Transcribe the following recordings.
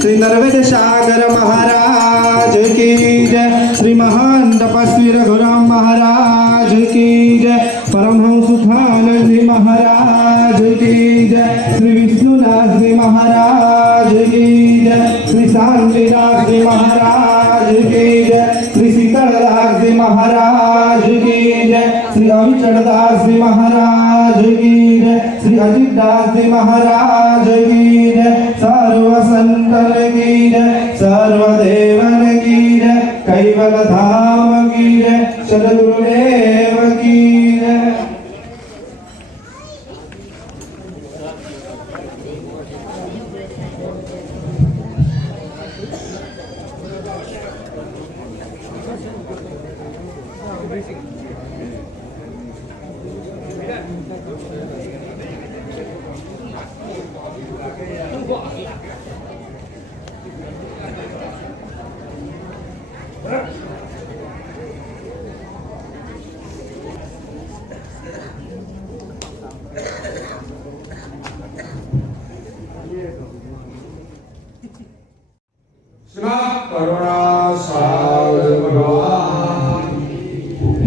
श्री नरवेद सागर महाराज की जय। श्री महान तपस्वी रघुराम महाराज की जय। परमहंस सुखानंद जी महाराज की जय। श्री विष्णुदास जी महाराज की जय। श्री शांतिदास जी महाराज की जय। श्री शीतलदास जी महाराज की जय। श्री अभिचरदास जी महाराज की जय। श्री अजितदास जी महाराज की जय। सर्व संतन की जय, सर्वदेवन की जय, कैवल धाम की जय, सद्गुरुदेव की जय।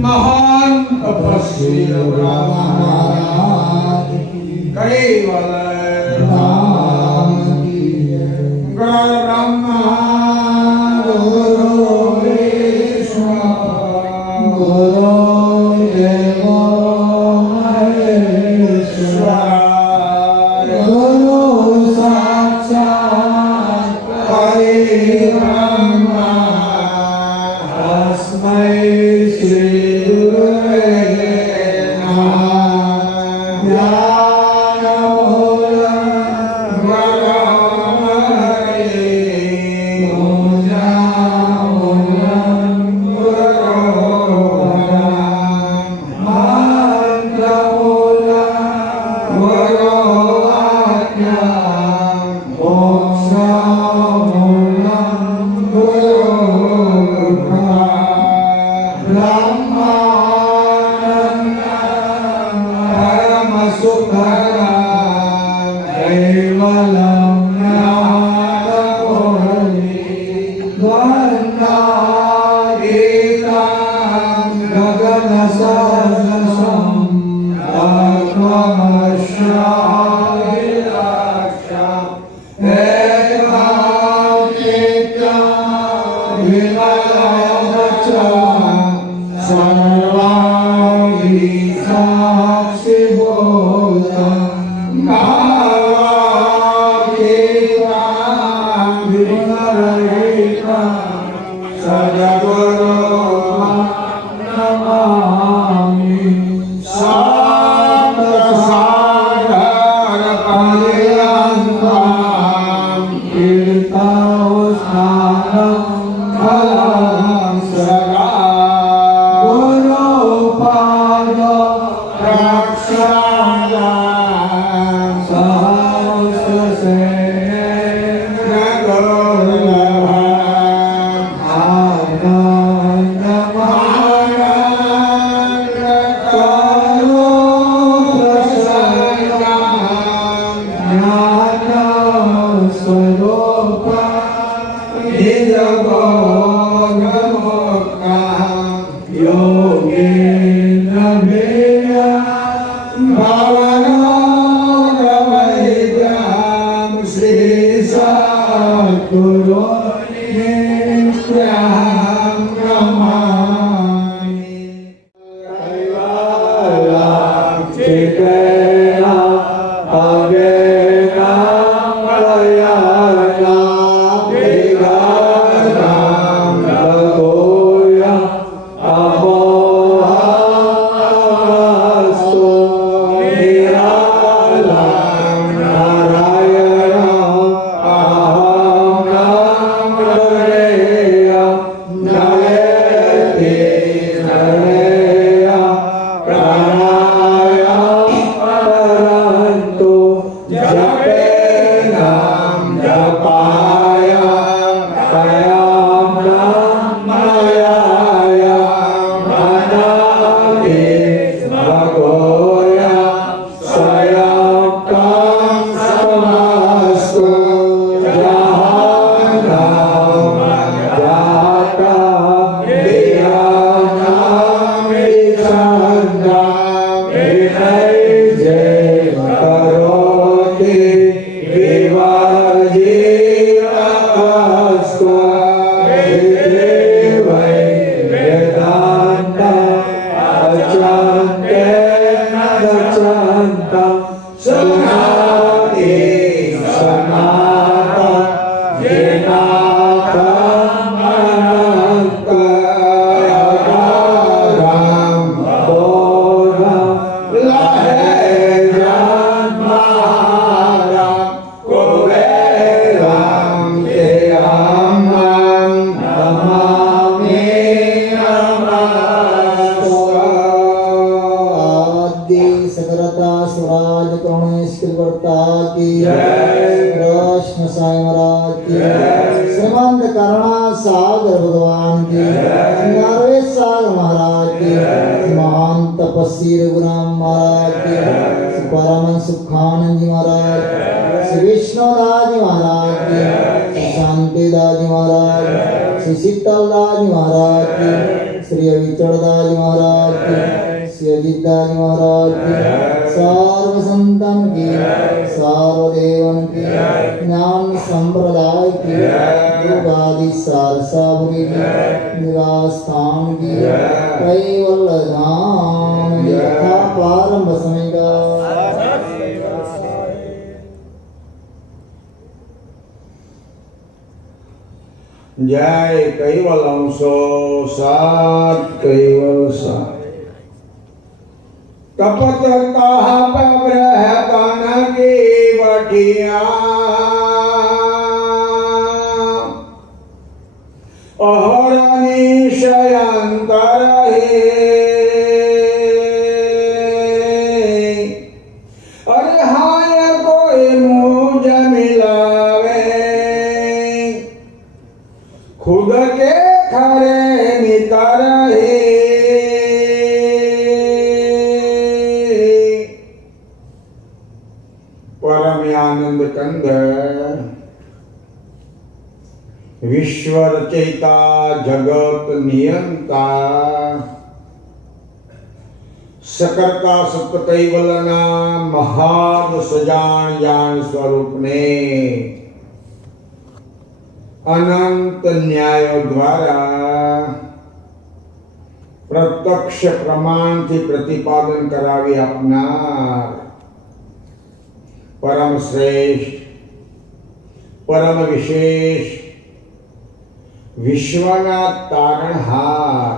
महान तपस्वी रघुराम महाराज कैवल धाम की गण ब्रह्मा गुरु विष्णु गुरु देव महेश्वर गुरु साक्षात् परब्रह्म तस्मै श्री Ave Nam कृष्ण साई महाराज की श्रीमंत करुणा सागर भगवान की नरवेश सागर महाराज की महान तपस्वी रघुराम महाराज की परम सुखानंद जी महाराज श्री विष्णुदास जी महाराज की शांतिदास जी महाराज श्री शीतलदास जी महाराज की श्री अविचलदास जी महाराज की श्री अजितदास जी महाराज की सर्व संतन की सर्वदेवन की ज्ञान संप्रदाय की योगादि सारसापुरी की निवास स्थान की कैवल धाम यथा प्रारंभ समय का जय कैवलम सो सात कैवल सात तपत ताप ब्रहतन की बटिया अहरनि शयंतर अरे हाय कोई मुझ मिलावे खुद के खरे मितर परम आनंद कंद विश्व रचयिता जगत नियंता सकर्ता सत्य कैवलना महान सजान ज्ञान स्वरूप ने अनंत न्याय द्वारा प्रत्यक्ष प्रमाण थी प्रतिपादन करावी अपनार परम श्रेष्ठ परम विशेष विश्वना तारणहार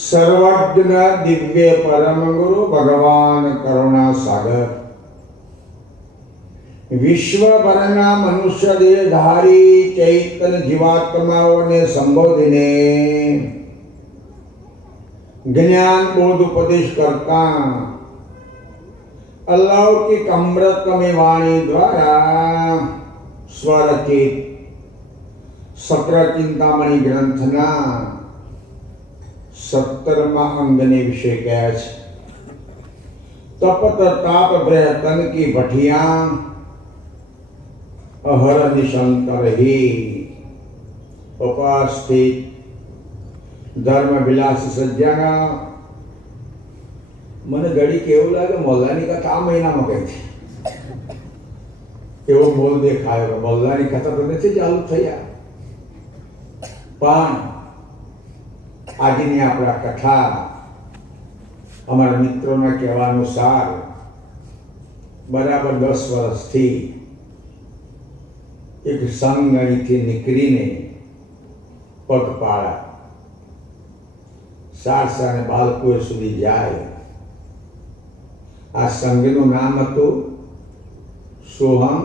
सर्वज्ञ दिव्य परम गुरु भगवान करुणा सागर विश्वभરના મનુષ્ય દેહધારી ચૈતન્ય જીવાત્માઓને સંબોધીને જ્ઞાન બોધ ઉપદેશ કરતા અલૌકિક અમૃતમય વાણી દ્વારા સ્વરચિત સત્ર ચિંતામણી ગ્રંથના 17મા અંગને વિશે કહે છે તપત તાપ બ્રહતન की भठिया अहर निशंकर ही उपस्थित धर्म विलास सज्जन मन घड़ी केवू लगे मोल्लानी कथा आ महीना में कही थी एवं बोल देखायो मोल्लानी कथा तो नहीं चालू थया पण आजनी आपड़ा कथा अमरा मित्रों कहेवानुसार बराबर 10 वर्ष थी एक संघ अहींथी निकळीने पगपाळा सारसा ने बालकुए सुधी जाय आ संघनु नाम हतुं सोहम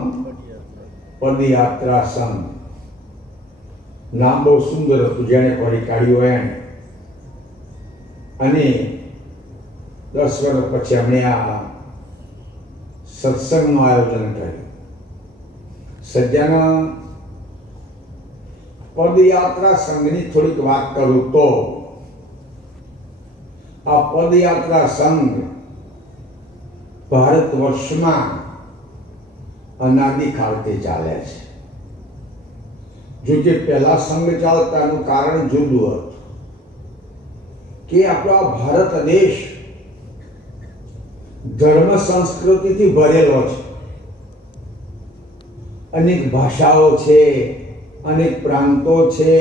पदयात्रा संघ नाम बहु सुंदर हतुं जेणे पढ़ी काढ्युं एणे अने 10 वर्ष पछी अमणे आ सत्संगनुं आयोजन कर्युं सज्जन पदयात्रा संघनी थोड़ी बात करूं तो आ पदयात्रा संघ भारतवर्ष में अनादिकालथी चाले छे जो कि पहला संघ चालतानुं कारण जुदुं हतुं कि आपणो भारत देश धर्म संस्कृति थी भरेलो छे અનેક ભાષાઓ છે, અનેક પ્રાંતો છે,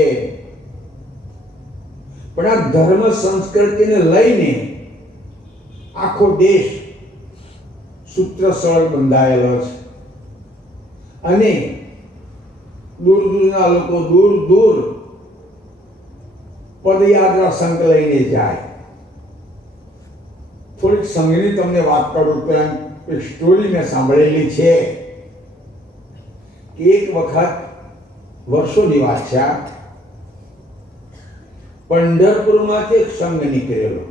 પણ આ ધર્મ સંસ્કૃતિને લઈને આખો દેશ સૂત્રસળ બંધાયેલો છે. અને દૂર દૂરના લોકો દૂર દૂર પદયાત્રા સંઘ લઈને જાય. થોડીક સંઘની તમને વાત કરું તો એમ એક સ્ટોરી મેં સાંભળેલી છે કે એક વખત વર્ષોની વાત છે, પંઢરપુરમાંથી એક સંઘ નીકળેલો.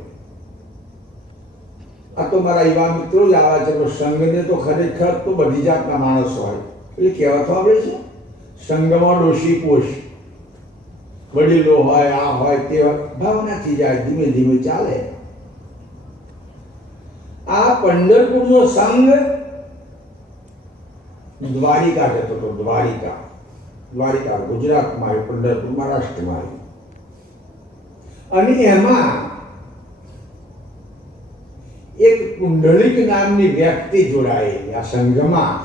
આ તો મારા યુવા મિત્રો જ આવા છે, પણ સંઘને તો ખરેખર તો બધી જાતના માણસો હોય. એટલે કહેવત આવે છે, સંઘમાં ડોશી પોષ. વડીલો હોય, આ હોય, તે ભાવનાથી જાય, ધીમે ધીમે ચાલે. આ પંઢરપુરનો સંઘ દ્વારિકા જતો હતો. દ્વારિકા ગુજરાતમાં આવ્યું, પંઢરપુર મહારાષ્ટ્રમાં આવ્યું. અને એમાં એક કુંડલિક નામની વ્યક્તિ જોડાયેલી આ સંઘમાં.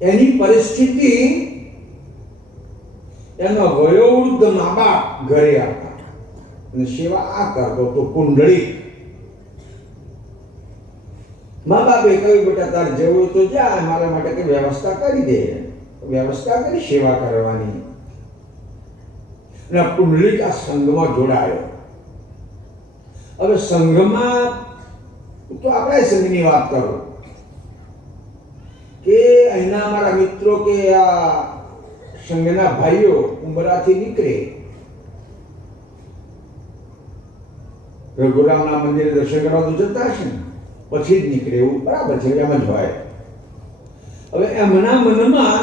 એની પરિસ્થિતિ, એનો વયોવૃદ્ધ મા બાપ ઘરે હતા અને સેવા આ કરતો તો કુંડલિક. મા બાપે કહ્યું, બેટા તાર જવું તો જા, મારા માટે કઈ વ્યવસ્થા કરી દે. વ્યવસ્થા કરી સેવા કરવાની. અને કુંડલિક આ સંઘમાં જોડાયો. હવે સંઘમાં તો આપણે સંઘની વાત કરો કે અહીંના અમારા મિત્રો કે આ સંઘના ભાઈઓ ઉમરાથી નીકળે, રઘુરામના મંદિરે દર્શન કરવા તો જતા હશે ને, પછી જ નીકળે. એવું બરાબર છે, એમ જ હોય. હવે એમના મનમાં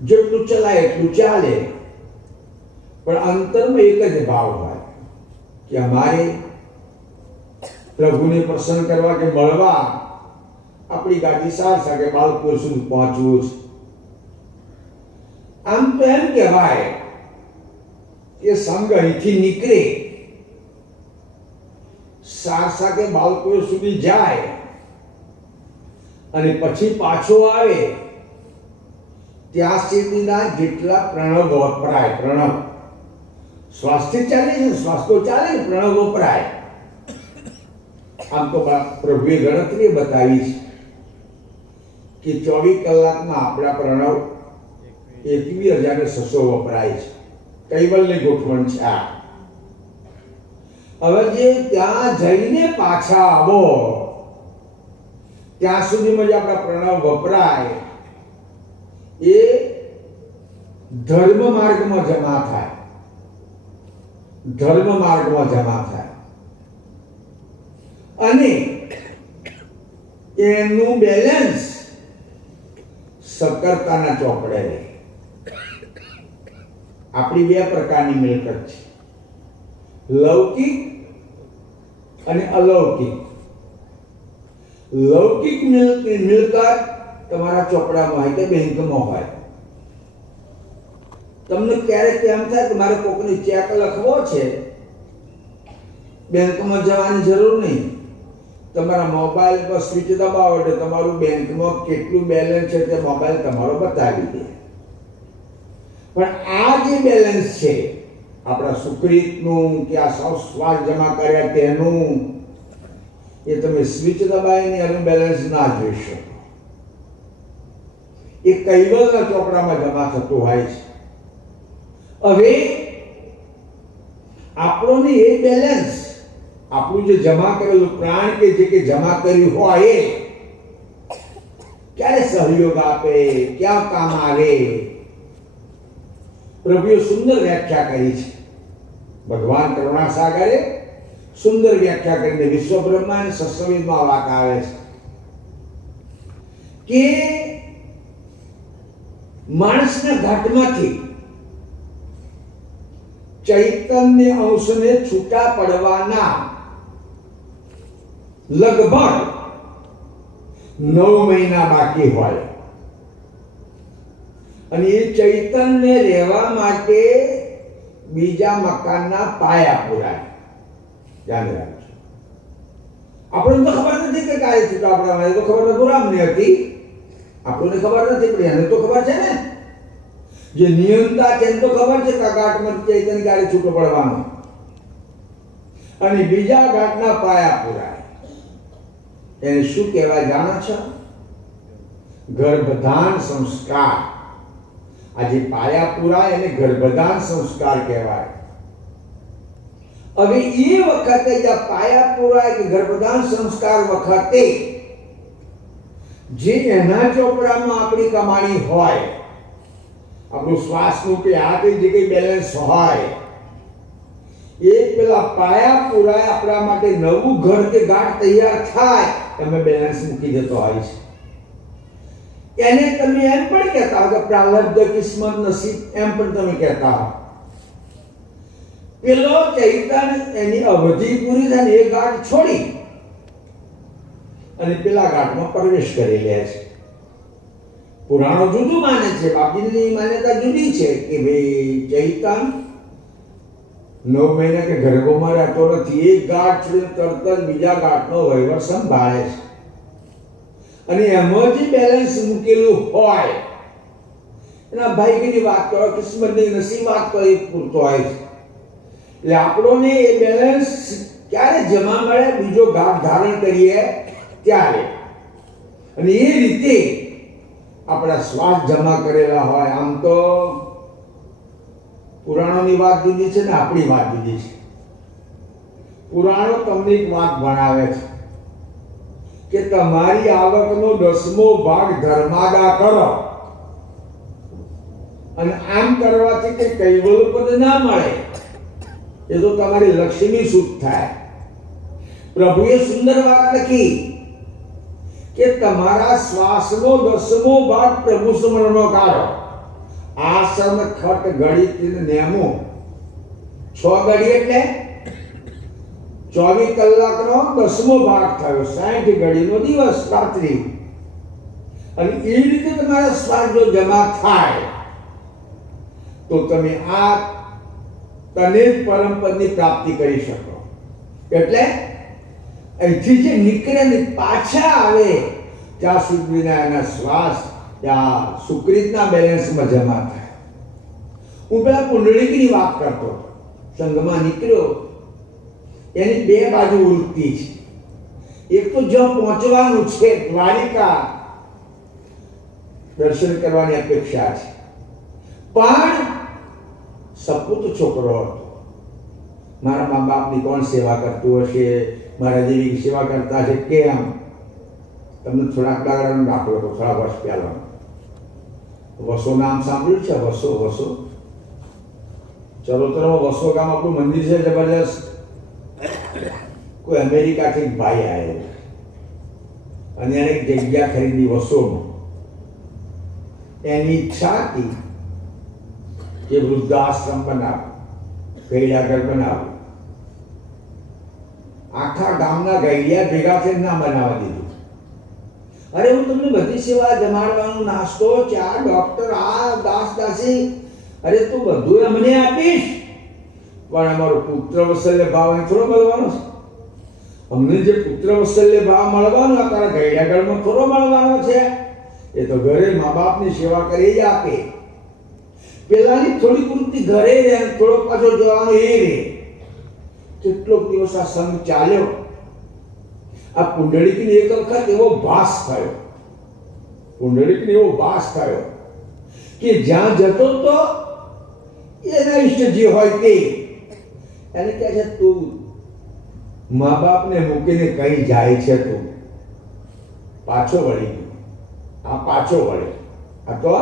જેટલું ચલાય એટલું ચાલે, પણ અંતરમાં એક જ ભાવ હોય કે અમારે પ્રભુને પ્રસન્ન કરવા કે મળવા આપણી ગાડી સારસા કે બાળપુર સુધી પહોંચવું છે. આમ તો એમ કહેવાય કે સંઘ અહીંથી નીકળે, સારસા કે બાળપુર સુધી જાય અને પછી પાછો આવે ત્યાં સુધીના જેટલા પ્રણવ વપરાય, પ્રણવ સ્વાસ્થ્ય ચાલે છે, શ્વાસ તો ચાલે, પ્રણવ વપરાય. આમ તો પ્રભુએ ગણતરી બતાવી છે કે 24 કલાકમાં આપણા પ્રણવ 21,600 વપરાય છે. કૈવલ્યની ગોઠવણ છે આ. હવે જે ત્યાં જઈને પાછા આવો ત્યાં સુધીમાં જે આપણા પ્રણવ વપરાય એ ધર્મ માર્ગમાં જમા થાય. ધર્મ માર્ગમાં જમા થાય અને એનું બેલેન્સ સક્કરતાના ચોપડે રહે. આપણી બે પ્રકારની મિલકત છે, લૌકિક અને અલૌકિક. લૌકિક મિલકત તમારા ચોપડામાં હોય કે બેંકમાં હોય. તમને ક્યારેક એમ થાય કે મારે કોકની ચેક લખવો છે, બેંકમાં જવાની જરૂર નહીં. તમારા મોબાઈલ પર સ્વિચ દબાવો એટલે તમારું બેંકમાં કેટલું બેલેન્સ છે તે મોબાઈલ તમારો બતાવી દે. પણ આ જે બેલેન્સ છે આપણા સુકૃતનું કે આ સ્વાસ જમા કર્યા તેનું, એ તમે સ્વિચ દબાવીને એનું બેલેન્સ ના જોઈ શકો. એ કૈવલના ચોપડામાં જમા થતું હોય છે. હવે આપણને એ બેલેન્સ, આપણું જે જમા કરેલું પ્રાણ કે જે કે જમા કર્યું હોય એ ક્યારે સહયોગ આપે, ક્યાં કામ આવે, પ્રભુએ સુંદર વ્યાખ્યા કરી છે. ભગવાન કરુણાસાગરે સુંદર વ્યાખ્યા કરીને વિશ્વ બ્રહ્માંડ સત્સંગમાં વાત આવે છે કે માણસના ઘાટમાંથી ચૈતન્ય અંશને છૂટા પડવાના લગભગ 9 મહિના બાકી હોય અને એ ચૈતન્ય રહેવા માટે બીજા મકાનના પાયા પુરાય. ધ્યાન રાખજો. આપણને તો ખબર નથી કે કાય છૂટા પડવાના, તો ખબર રઘુરામને હતી. આપણને ખબર નથી પણ એને તો ખબર છે ને, જે નિયંતા છે એને તો ખબર છે કે આ ઘાટમાં ચૈતન્ય ગાડી છૂટો પડવાનો. અને બીજા ઘાટના પાયા પુરાય એને શું કહેવાય જાણો છો? ગર્ભધાન સંસ્કાર. આજે પાયા પુરાય એને ગર્ભધાન સંસ્કાર કહેવાય. હવે એ વખતે જે પાયા પુરાય કે ગર્ભધાન સંસ્કાર વખતે જે એના ચોપડામાં આપણી કમાણી હોય, આપણું શ્વાસનું કે આ કઈ જગ્યાએ બેલેન્સ હોય, એ પેલા પાયા પુરાય આપણા માટે નવું ઘર કે ગાંઠ તૈયાર થાય તમે બેલેન્સ મૂકી દેતો હોય છે. એને તમે એમ પણ કહેતા હો કે પ્રારબ્ધ, કિસ્મત, નસીબ એમ પણ તમે કહેતા હો. પેલો ચૈતન્ય એની અવધિ પૂરી થાય ને એ ગાંઠ છોડી અને પેલા ઘાટમાં પ્રવેશ કરી લે છે. પુરાણો જુદું માને છે, બાપજીની માન્યતા જુદી છે કે ભાઈ ચૈતન્ય 9 મહિના કે ગર્ભમાં રહેતો નથી, એક ગાંઠ છોડીને તરત જ બીજા ગાંઠનો વહીવટ સંભાળે છે. અને એમાં જે બેલેન્સ મૂકેલું હોય એના ભાઈની વાત કરો, કિસ્મતની નસીબ વાત કરો, એ પૂરતો હોય છે. એટલે આપણોને એ બેલેન્સ ક્યારે જમા મળે? બીજો ગાંઠ ધારણ કરીએ ત્યારે. અને એ રીતે આપણા શ્વાસ જમા કરેલા હોય. આમ તો પુરાણોની વાત જુદી છે ને આપણી વાત જુદી છે. પુરાણો તમને એક વાત ભણાવે છે કે તમારી આવકનો 10મો ભાગ ધર્માદા કરો, અને આમ કરવાથી કે કૈવલ્ય પદ ના મળે, એ તો તમારી લક્ષ્મી શુદ્ધ થાય. પ્રભુએ સુંદર વાત લખી કે તમારા શ્વાસનો 10મો ભાગ પ્રભુ સ્મરણમાં કાઢો. આસન, ખટ, ઘડી, તીન, નેમો 6 ઘડી એટલે 24 કલાકનો 10મો ભાગ થયો, 60 ઘડીનો દિવસ રાત્રિ. અને એ રીતે તમારા શ્વાસ જો જમા થાય તો તમે આ તને પરમ પદની પ્રાપ્તિ કરી શકો. એટલે અહીંથી જે નીકળે ને પાછા આવે ત્યાં સુધીના એના શ્વાસ ત્યાં સુકૃતના બેલેન્સમાં જમા થાય. હું પેલા પુંડળીકની વાત કરતો, સંઘમાં નીકળ્યો, એની 2 બાજુ વૃત્તિ છે. એક તો જ્યાં પહોંચવાનું છે દ્વારિકા દર્શન કરવાની અપેક્ષા છે, પણ સપૂત છોકરો હતો. મારા મા બાપની કોણ સેવા કરતું હશે, મારા જેવી સેવા કરતા છે કેમ? તમને થોડાક દાડાનો દાખલો હતો, થોડા વર્ષ પહેલા વસો નામ સાંભળ્યું છે? વસો ચરોતરમાં વસો ગામ આપણું મંદિર છે જબરજસ્ત. કોઈ અમેરિકાથી એક ભાઈ આવ્યો અને એને એક જગ્યા ખરીદી વસોમાં. એની ઈચ્છા હતી કે વૃદ્ધાશ્રમ બનાવે, ગૈડાઘર બનાવે. આખા ગામના ગૈડિયા ભેગા થઈને ના બનાવવા દીધું. અરે હું તમને બધી સેવા, જમાડવાનું, નાસ્તો, ચા, ડોક્ટર, આ દાસ દાસી, અરે તું બધું અમને આપીશ, પણ અમારો પુત્ર વત્સલ્ય ભાવ અહીં થોડો મળવાનો છે. અમને જે પુત્ર વત્સલ્ય ભાવ મળવાનો આ તારા ગૈડાઘરમાં થોડો મળવાનો છે. એ તો ઘરે મા બાપની સેવા કરી જ આપે. પેલાની થોડી વૃત્તિ ઘરે રહે, થોડો પાછો જવાનો એ રહે. કેટલોક દિવસ આ સંઘ ચાલ્યો. આ પુંડળીકને એક વખત એવો ભાસ થયો, પુંડળીકને એવો ભાસ થયો કે જ્યાં જતો તો એના ઈષ્ટ જે હોય તે એને કહે છે તું મા બાપને મૂકીને કઈ જાય છે? તું પાછો વળી ગયો. આ પાછો વળે. આ તો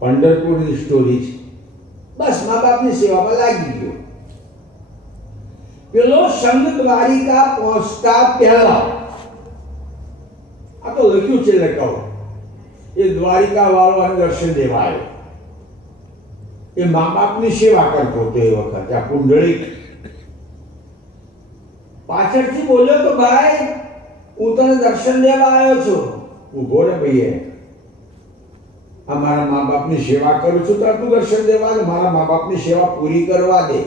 પંઢરપુરની સ્ટોરી છે. બસ મા બાપની સેવામાં લાગી ગયો. પેલો સંઘ દ્વારિકા પહોંચતા પહેલા, આ તો લખ્યું છે લખાવ, એ દ્વારિકા વાળો દર્શન દેવા આવ્યો. એ મા બાપની સેવા કરતો હતો એ વખતે. આ પુંડળીક પાછળથી બોલ્યો તો ભાઈ હું તને દર્શન દેવા આવ્યો છું. ઉભો રે ભાઈ, આ મારા મા બાપની સેવા કરું છું તો તું દર્શન દેવા દે, મારા મા બાપની સેવા પૂરી કરવા દે.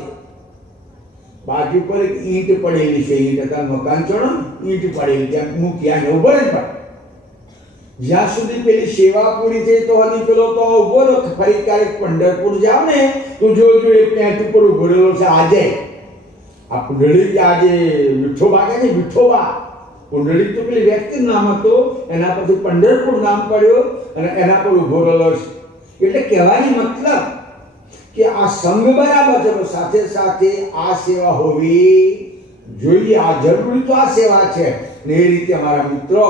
બાજુ પર એક ઈંટ પડેલી છે, ઈંટ હતા મકાન ચડો, ઈંટ પડેલી ત્યાં મૂકી આને ઉભો રહે. પણ જ્યાં સુધી પેલી સેવા પૂરી થઈ તો હજી પેલો તો ઉભો રહ્યો. ફરી ક્યારેક પંઢરપુર જાવ ને તો જોજો એ પેન્ટ ઉપર ઉભો રહેલો છે. આજે આ પુંડળી આજે વિઠોબા કે છે, વિઠોબા પુંડળી તો પેલી વ્યક્તિનું નામ હતું, એના પછી પંઢરપુર નામ પડ્યું અને એના પર ઉભો રહેલો છે. એટલે કહેવાની મતલબ કે આ સંઘ બરાબર છે, પણ સાથે સાથે આ સેવા હોવી જોઈએ. આ જરૂરી તો આ સેવા છે ને. એ રીતે અમારા મિત્રો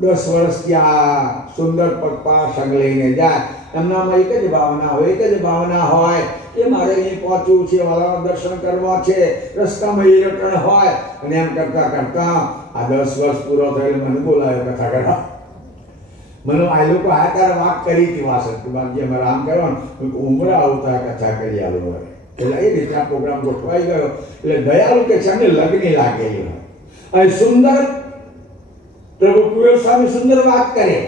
10 વર્ષથી આ સુંદર પગપાળા સંઘ લઈને જાય. એમનામાં એક જ ભાવના હોય, એક જ ભાવના હોય કે મારે અહીં પહોંચવું છે, વાલાના દર્શન કરવા છે, રસ્તામાં એ રટણ હોય. અને એમ કરતા કરતા આ 10 વર્ષ પૂરો થયેલો મને બોલાયો કથા કરવા. મને આ લોકો આ તારે વાત કરી હતી વાસણ કે બાપજી અમારે આમ કરવાનું, ઉમરા આવતા કથા કરી આલો હોય. એટલે એ રીતના પ્રોગ્રામ ગોઠવાઈ ગયો. એટલે દયાળુ કે છે અમને લગ્ન લાગેલી હોય. અને સુંદર પ્રભુ કુવેર સ્વામી સુંદર વાત કરે,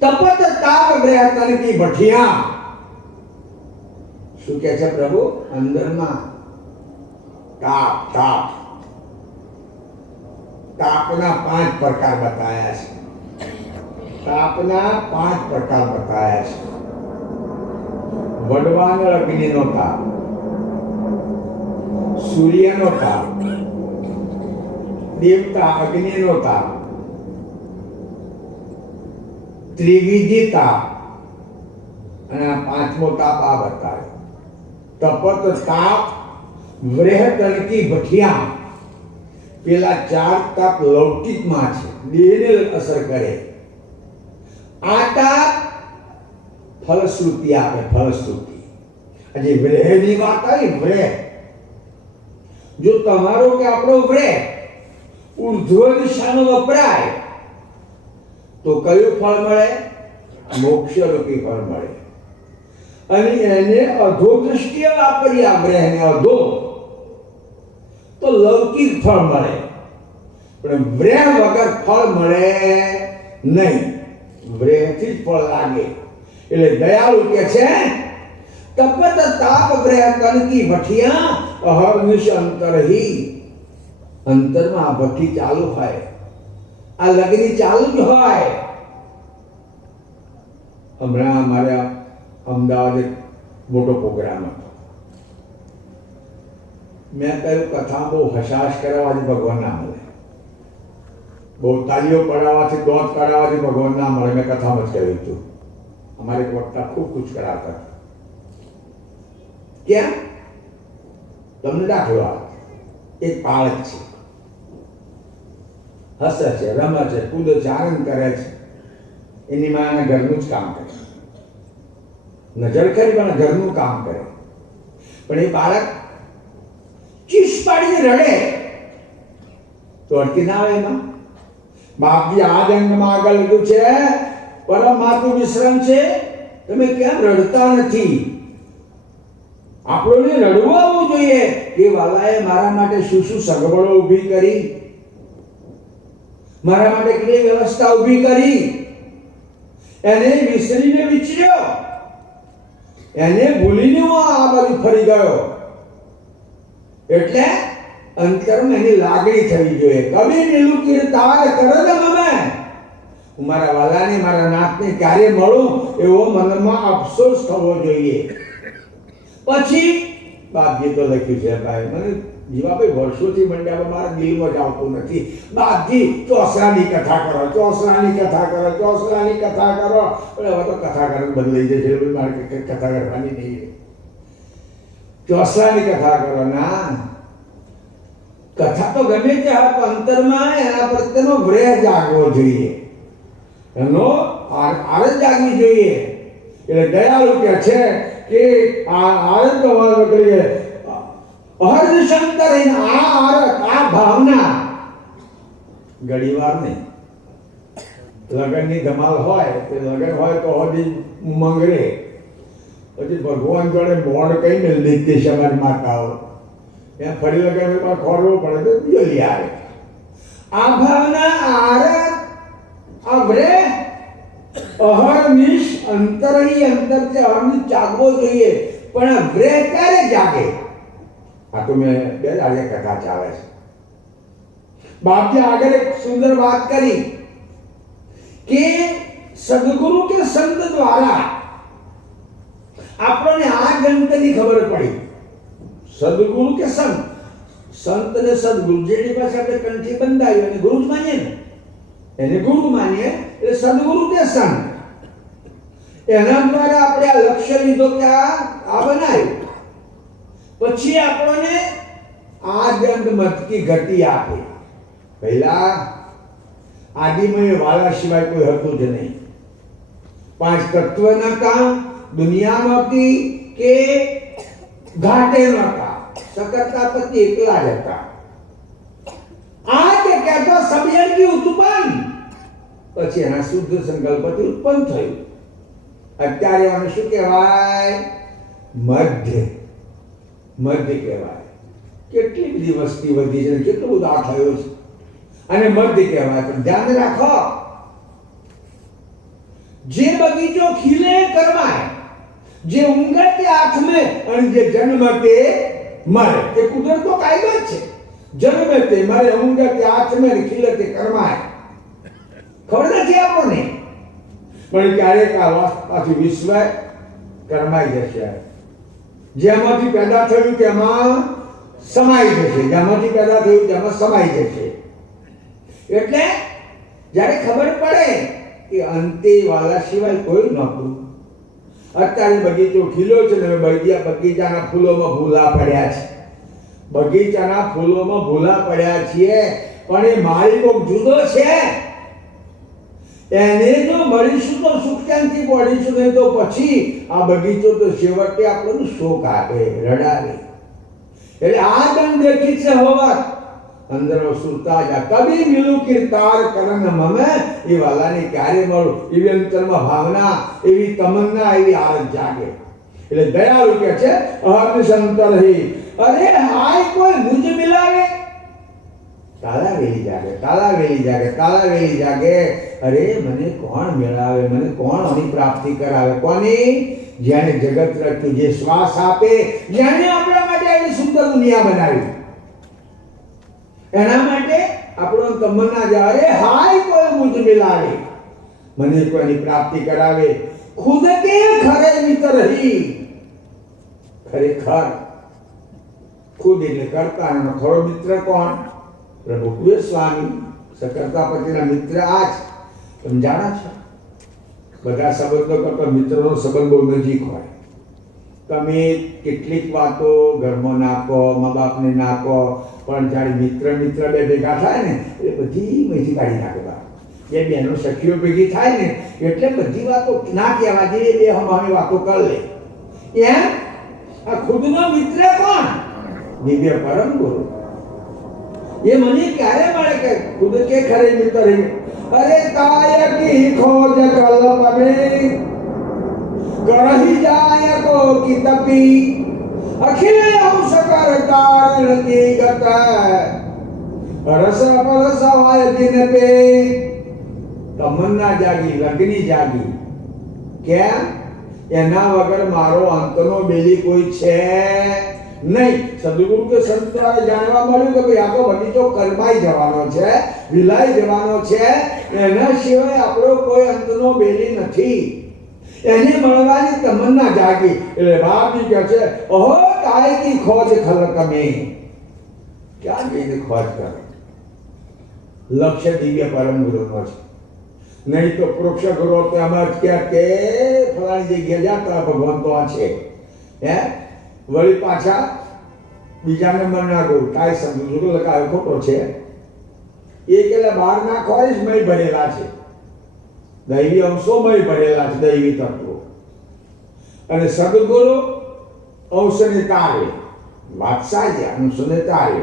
તપત તાપ ગ્રહ તનકી ભઠિયા. શું કહે છે પ્રભુ? અંદરમાં તાપ તાપ તાપના 5 પ્રકાર બતાયા છે. તાપના 5 પ્રકાર બતાયા છે. વડવાનળ અગ્નિનો તાપ, સૂર્યનો તાપ, દેવતા અગ્નિનો તાપ, ત્રિવિધિ તાપ, અને આ 5મો તાપ આ બતાવ્યો. તપત તાપ વ્રેહ તણકી ભઠિયા. પેલા 4 તાપ લૌકિકમાં છે, દેહને અસર કરે. આ તાપ ફલશ્રુતિ આપે, ફલશ્રુતિ. આજે વ્રેહની વાત આવી, વ્રેહ. જો તમારો કે આપણો વ્રેહ ઉર્ધ્વ દિશાનો વપરાય તો કયું ફળ મળે? મોક્ષરૂપી ફળ મળે. અને એને અધો દૃષ્ટિએ વાપરી આ વ્રેહને અધો તો લૌકિક ફળ મળે. પણ વ્રેહ વગર ફળ મળે નહીં. વ્રેહથી જ ફળ લાગે. એટલે દયાળુ કે છે તપત તાપ વ્રેહ તનકી ભઠિયા અહર્નિશ અંતરહી. અંતરમાં આ ભઠ્ઠી ચાલુ હોય, આ લગ્ન ચાલુ જ હોય. હમણાં અમારા અમદાવાદ એક મોટો પ્રોગ્રામ હતો. મેં કહ્યું કથા બહુ હસાશ કરાવવાથી ભગવાન ના મળે, બહુ તાલીઓ પડાવવાથી દોત કરાવવાથી ભગવાન ના મળે. મેં કથામાં જ કહ્યું હતું. અમારે એક વક્તા ખૂબ કુછ કરાવતા હતા. ક્યાં? તમને દાખલો આવે, એક બાળક છે, હસે છે, રમે છે, કૂદે છે, આનંદ કરે છે. એની માં એના ઘરનું જ કામ કરે, નજર કરી પણ ઘરનું કામ કરે. પણ એ બાળક ચીસ પાડીને રડે તો અટકી ના આવે એમાં. બાપજી આ જ અંગમાં આગળ લીધું છે, પરમ માતું વિશ્રામ છે, તમે કેમ રડતા નથી? આપણને રડવું આવવું જોઈએ કે વાલાએ મારા માટે શું શું સગવડો ઊભી કરી, મારા માટે કેટલી વ્યવસ્થા ઊભી કરી. એને વિસરીને વિચર્યો, એને ભૂલીને હું આ બાજુ ફરી ગયો. એટલે અંતરમાં એની લાગણી થવી જોઈએ. કવિ નીલું કીર્તાર કરદ મમે, હું મારા વાલાને, મારા નાથને ક્યારે મળું એવો મનમાં અફસોસ થવો જોઈએ. પછી બાપજી તો લખ્યું છે, ભાઈ મને જીવાભાઈ વર્ષોથી મંડ્યા મારા દિલમાં જ આવતું નથી. બાપજી ચોસરાની કથા કરો, ચોસરાની કથા કરો, ચોસરાની કથા કરો. પણ હવે તો કથા કરવાનું બદલાઈ જાય છે, મારે કથા કરવાની નહીં. ચોસરાની કથા કરો ના. કથા તો ગમે તે અંતરમાં એના પ્રત્યેનો વ્રેહ જાગવો જોઈએ, એનો આરજ જાગવી જોઈએ. એટલે દયાળુ કે છે કે આ આરજ તો કરીએ અહર્નિશંકર આ ભાવના ઘડીવાર નહીં. લગનની ધમાલ હોય, લગન હોય તો હજી મંગરે, પછી ભગવાન જોડે મોડ કઈ ને લીધી સમાજ માતાઓ ત્યાં ફરી લગનમાં ખોરવું પડે તો જલ્દી આવે. આ ભાવના આરત આ વ્રેહ અહર્નિશ અંતરહી, અંતરથી અહર્નિશ જાગવો જોઈએ. પણ આ વ્રેહ ક્યારે જાગે? આ તો મેં બે આજે કથા ચાલે છે. બાપજી આગળ એક સુંદર વાત કરી કે સદગુરુ કે સંત દ્વારા આપણને આ ગ્રંથની ખબર પડી. સદગુરુ કે સંત, સંત ને સદગુરુ જેની પાસે આપણે કંઠી બંધાવી અને ગુરુ જ માનીએ ને, એને ગુરુ માનીએ એટલે સદગુરુ કે સંત. એના દ્વારા આપણે આ લક્ષ્ય લીધો કે આ બનાવ્યું. પછી આપણને આ ગ્રંથ મત કી ગતિ આપે. પહેલા આદિમય વાલા સિવાય કોઈ હતું જ નહીં. 5 તત્વ નતા, દુનિયા નહોતી કે ઘાટે નહોતા, सकर्तापति एकला જ હતા. આ કે કહેતો સબયર્ગી ઉત્પન્ન, પછી એના શુદ્ધ સંકલ્પથી ઉત્પન્ન થયું. અત્યારે આને શું કહેવાય? મધ્ય. મધ્ય કહેવાય. કેટલી બધી વસ્તી વધી છે, કેટલું બધું આ થયું છે, અને મધ્ય કહેવાય. પણ ધ્યાન રાખો, જે બગીચો ખીલે કરમાય, જે ઊંઘે તે આઠમે, અને જે જન્મે તે મરે. એ કુદરતનો કાયદો જ છે. જન્મે તે મરે, ઊંઘે તે આઠમે, ખીલે તે કરમાય. ખબર નથી આપણને, પણ ક્યારેક આ પાછું વિશ્વ કરમાઈ જશે. જેમાંથી પેદા થયું તેમાં સમાઈ જશે, જેમાંથી પેદા થયું તેમાં સમાઈ જશે. એટલે જ્યારે ખબર પડે કે અંતે વાલા સિવાય કોઈ નહોતું. અત્યારે બગીચો ખીલ્યો છે ને બગીચાના ફૂલોમાં ભૂલા પડ્યા છે. બગીચાના ફૂલોમાં ભૂલા પડ્યા છીએ, પણ એ માલિકો જુદો છે. એને જો મળીશું તો સુખ શાંતિ પડીશું, નહીં તો પછી આ બગીચો તો છેવટે આપણને શોક આપે, રડાવે. એટલે આ દંડ દેખી છે હોવા અંદર સુરતા જા કભી મિલું કીર્તાર કરન મમે. એ વાલાની ક્યારે મળું, એવી અંતરમાં ભાવના, એવી તમન્ના, એવી આરત જાગે. એટલે દયાળુ કે છે અહર્નિ સંતર હી, અરે હાય કોઈ મુજ મિલાવે. તાલા વેલી જાગે, તાલા વેલી જાગે, તાલા વેલી જાગે. અરે મને કોણ મેળાવે, મને કોણ આની પ્રાપ્તિ કરાવે? કોની? જેને જગત રચ્યું, જે શ્વાસ આપે, જેને આપણા માટે આવી સુંદર દુનિયા બનાવી, એના માટે આપણો તમન્ના જાય, અરે હાય કોઈ મુજ મિલાવે, મને કોઈની પ્રાપ્તિ કરાવે. ખુદ કે ખરે મિત્ર હી, ખરેખર ખુદ એટલે કરતા, એનો ખરો મિત્ર કોણ? પ્રભુ કુબેર સ્વામી સકર્તાપતિના મિત્ર આ જ. તમે જાણો છો, બધા સંબંધો કરતા મિત્રનો સંબંધ બહુ નજીક હોય. તમે કેટલીક વાતો ઘરમાં નાખો, મા બાપને નાખો, પણ જ્યારે મિત્ર બે ભેગા થાય ને એટલે બધી મેથી કાઢી નાખે. બે બહેનો સખીઓ ભેગી થાય ને એટલે બધી વાતો ના કહેવા જોઈએ, બે હમામી વાતો કરી લે. એમ આ ખુદનો મિત્ર કોણ? દિવ્ય પરમ ગુરુ. ये मनी क्यारे मारे के खुद के खरे मित्र ही, अरे काय की खोज कल्प में करही जाय को की तपी, अखिल अंश कर कारण की गत रस परस वाय दिन पे. तमन्ना जागी, लग्नी जागी. क्या एना वगर मारो अंतनो बेली कोई छे નહીં. સદગુરુ કે સંત દ્વારા જાણવા મળ્યું કે ભાઈ આ તો બગીચો કરમાઈ જવાનો છે, વિલાઈ જવાનો છે, એના સિવાય આપણો કોઈ અંતનો બેલી નથી. એને મળવાની તમન્ના જાગી. એટલે બાપજી કહે છે ઓહો કાય કી ખોજ ખલક મેં. ક્યાં જઈને ખોજ કરે? લક્ષ્ય દિવ્ય પરમ ગુરુનો છે. નહીં તો પરોક્ષ ગુરુ તેમ જ કે ફલાણી જગ્યાએ જતા ભગવાન તો આ છે. હે વળી પાછા બીજાને મન ના ગયું, કાંઈ સમજુ છું લગાવ્યો ખોટો છે. એ કે બહાર ના ખોરીશ મય ભરેલા છે, દૈવી અંશો મય ભરેલા છે, દૈવી તત્વો. અને સદગુરુ અંશને તારે, વાત્સલ્ય અંશને તારે.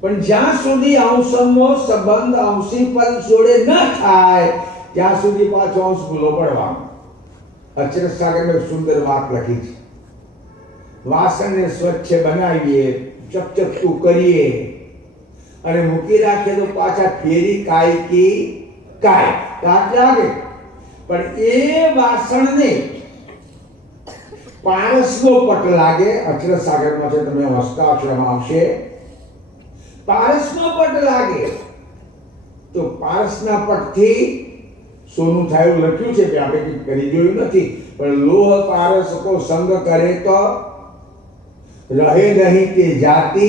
પણ જ્યાં સુધી અંશનો સંબંધ અંશી પદ જોડે ન થાય ત્યાં સુધી પાછો અંશ ભૂલો પડવાનો. અચરજ સાગરમાં સુંદર વાત લખી છે. વાસણને સ્વચ્છ બનાવીએ, ચકચકતું કરીએ અને મૂકી રાખીએ તો પાછા ફેરી કાય કી કાય કાટ લાગે. પણ એ વાસણને પારસનો પટ લાગે. અચરજ સાગરમાં છે, તમે હસ્તાક્ષરમાં આવશે. પારસનો પટ લાગે તો પારસના પટથી સોનું થાય એવું લખ્યું છે કે આપણે કંઈક કરી જોયું નથી, પણ લોહ પારસ કો સંગ કરે તો રહે નહીં તે જાતિ.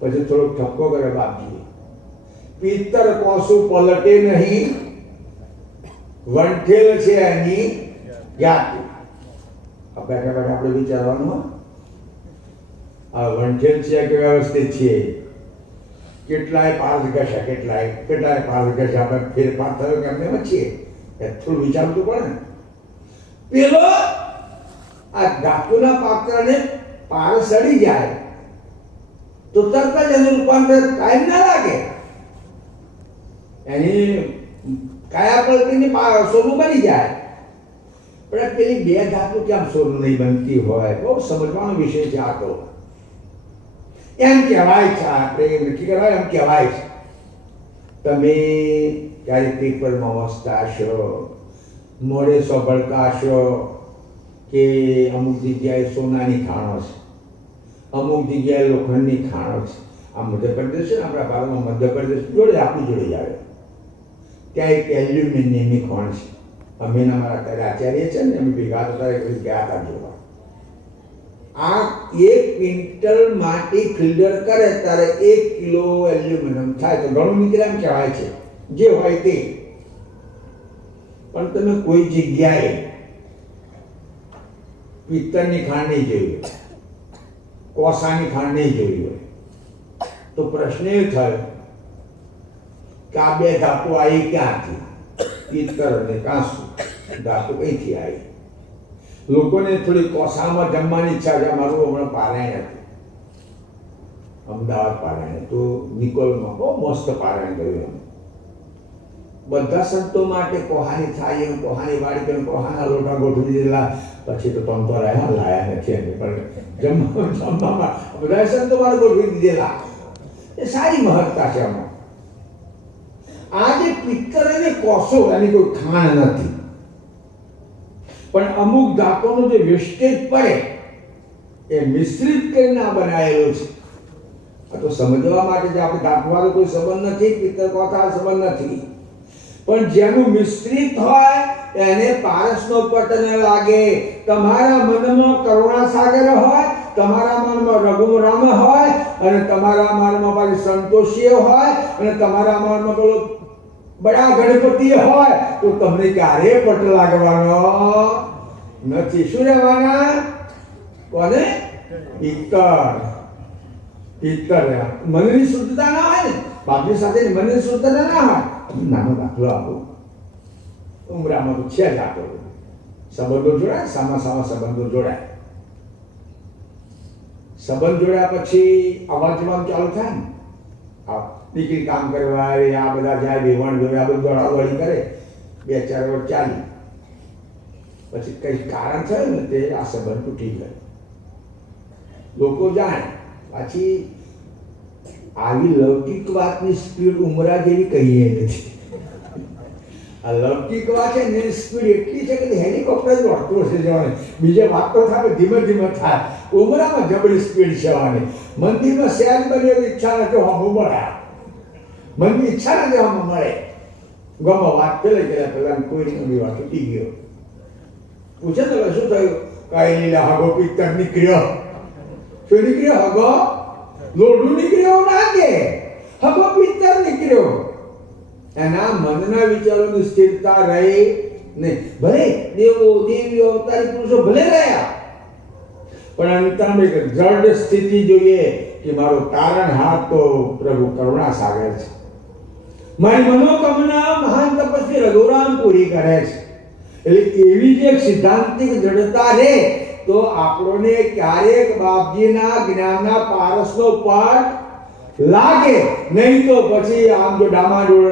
પછી થોડોક ઠપકો કરે બાપજી, પિત્તર કોસું પલટે નહીં, વંઠેલ છે એની જાતિ. બેઠા બેઠા આપણે વિચારવાનું, આ વંઠેલ છે કે વ્યવસ્થિત છે, કેટલાય પારસ ઘસ્યા, કેટલાય પારસ ઘસ્યા, આપણે ફેરફાર થયો કે એમને છીએ, એ થોડું વિચારવું પડે ને. પેલો આ ડાકુના પાત્રને પારસ સડી જાય તો તરત જ એનું રૂપાંતર ટાઈમ ના લાગે, એની કાયા પલટીની સોનું બની જાય. પણ પેલી બે ધાતુ કેમ સોનું નહીં બનતી હોય, બહુ સમજવાનો વિષય છે આ તો. એમ કહેવાય છે, આપણે નથી કહેવાય, એમ કહેવાય છે. તમે ક્યારેક પેપરમાં વાંચતા હશો, મોડે સાંભળતા હશો કે અમુક જગ્યાએ સોનાની ખાણો છે, અમુક જગ્યાએ લોખંડની ખાણો છે. આ મધ્યપ્રદેશ છે ને, આપણા ભારતમાં મધ્યપ્રદેશ જોડે આપણી જોડે જ આવે, ત્યાં એક એલ્યુમિનિયમની ખાણ છે. અમે અમારા અત્યારે આચાર્ય છે ને, અમે ભેગા થતા ગયા હતા જોવા. આ 1 ક્વિન્ટલ માટી ફિલ્ટર કરે ત્યારે 1 કિલો એલ્યુમિનિયમ થાય, તો ઘણું નીકળે એમ કહેવાય છે, જે હોય તે. પણ તમે કોઈ જગ્યાએ પિત્તળની ખાણ નહીં જોઈ હોય, કોસાની ખાણ નહીં જોઈ હોય, તો પ્રશ્ન એ થયો કે આ બે ધાતુ આવી ક્યાંથી? પિત્તળ અને કાંસુ ધાતુ કઈથી આવી? લોકોને થોડી કોસામાં જમવાની ઈચ્છા છે. મારું હમણાં પારાયણ હતું, અમદાવાદ પારાયણ તો નિકોલમાં બહુ મસ્ત પારાયણ કર્યું. બધા સંતો માટે કોહાની થાય એમ કોહાની વાડી કરીને કોહાના લોટા ગોઠવી દીધેલા. પછી તો તમ તો રહ્યા લાયા નથી, પણ જમવામાં બધા સંતો માટે ગોઠવી દીધેલા. એ સારી મહત્તા છે. આમાં આ જે પિત્તળ અને કોસો એની કોઈ ખાણ નથી, પણ અમુક ધાતુનું જે વેસ્ટેજ પડે એ મિશ્રિત કરીને બનાવેલું છે. આ તો સમજવા માટે જે આપણે ધાતુવાળો કોઈ સંબંધ નથી, પિત્તળ કોથા સંબંધ નથી, પણ જેનું મિશ્રિત હોય એને પારસનો પટ ન લાગે. તમારા મનમાં કરુણાસાગર હોય, તમારા મનમાં રઘુરામ હોય, અને તમારા મનમાં પાછી સંતોષી હોય, અને તમારા મનમાં પેલો બડા ગણપતિ હોય, તો તમને ક્યારે પટ લાગવાનો નથી. શું રહેવાના? કોને? પિત્તળ. પિત્તળ મનની શુદ્ધતા ના હોય ને, બાપની સાથે મનની શુદ્ધતા ના હોય. નાનો દાખલો આપો, ઉમરામાં તો છે જ આપણો સંબંધો જોડાય, સામા સંબંધો જોડાય. સંબંધ જોડ્યા પછી અવાજ જવાનું ચાલુ થાય ને. આ દીકરી કામ કરવા આવે, આ બધા જાય વેવણ જોવે, આ બધું દોડાદોડી કરે, 2-4 વર્ષ ચાલી, પછી કઈ કારણ થયું ને તે આ સંબંધ તૂટી ગયો. લોકો જાણે. પાછી આવી લૌકિક વાતની સ્પીડ ઉમરા જેવી કહીએ નથી. આ લૌકિક વાત છે ને, સ્પીડ એટલી છે કે હેલિકોપ્ટર જ દોડતું હશે જવાની. બીજે વાત તો થાય, ધીમે ધીમે થાય. ઉમરામાં જબરી સ્પીડ છે. મંદિરમાં શહેર બની ઈચ્છા નથી હમું મળે, મનની ઈચ્છા નથી હમું મળે. ગમો વાત પેલા કોઈ વાત તૂટી ગયો. પૂછે તો શું થયું? કઈ લીલા હગો પિત્તળ નીકળ્યો. શું નીકળ્યો? હગો લોઢું નીકળ્યો ના કે હગો પિત્તળ નીકળ્યો. એના મનના વિચારોની સ્થિરતા રહી નહીં. ભલે દેવો દેવીઓ અવતારી પુરુષો ભલે રહ્યા, પણ અંતમાં એક જડ સ્થિતિ જોઈએ કે મારો તારણહાર તો પ્રભુ કરુણા સાગર છે. મારી મનોકામના મહાન તપસ્વી રઘુરામ પૂરી કરે છે. એટલે એવી જ એક સિદ્ધાંતિક દ્રઢતા રહે તો આપણને ક્યારેક બાપજીના જ્ઞાનના પારસનો પાઠ લાગે નહીં. તો પછી આમ જો ડામાડોળ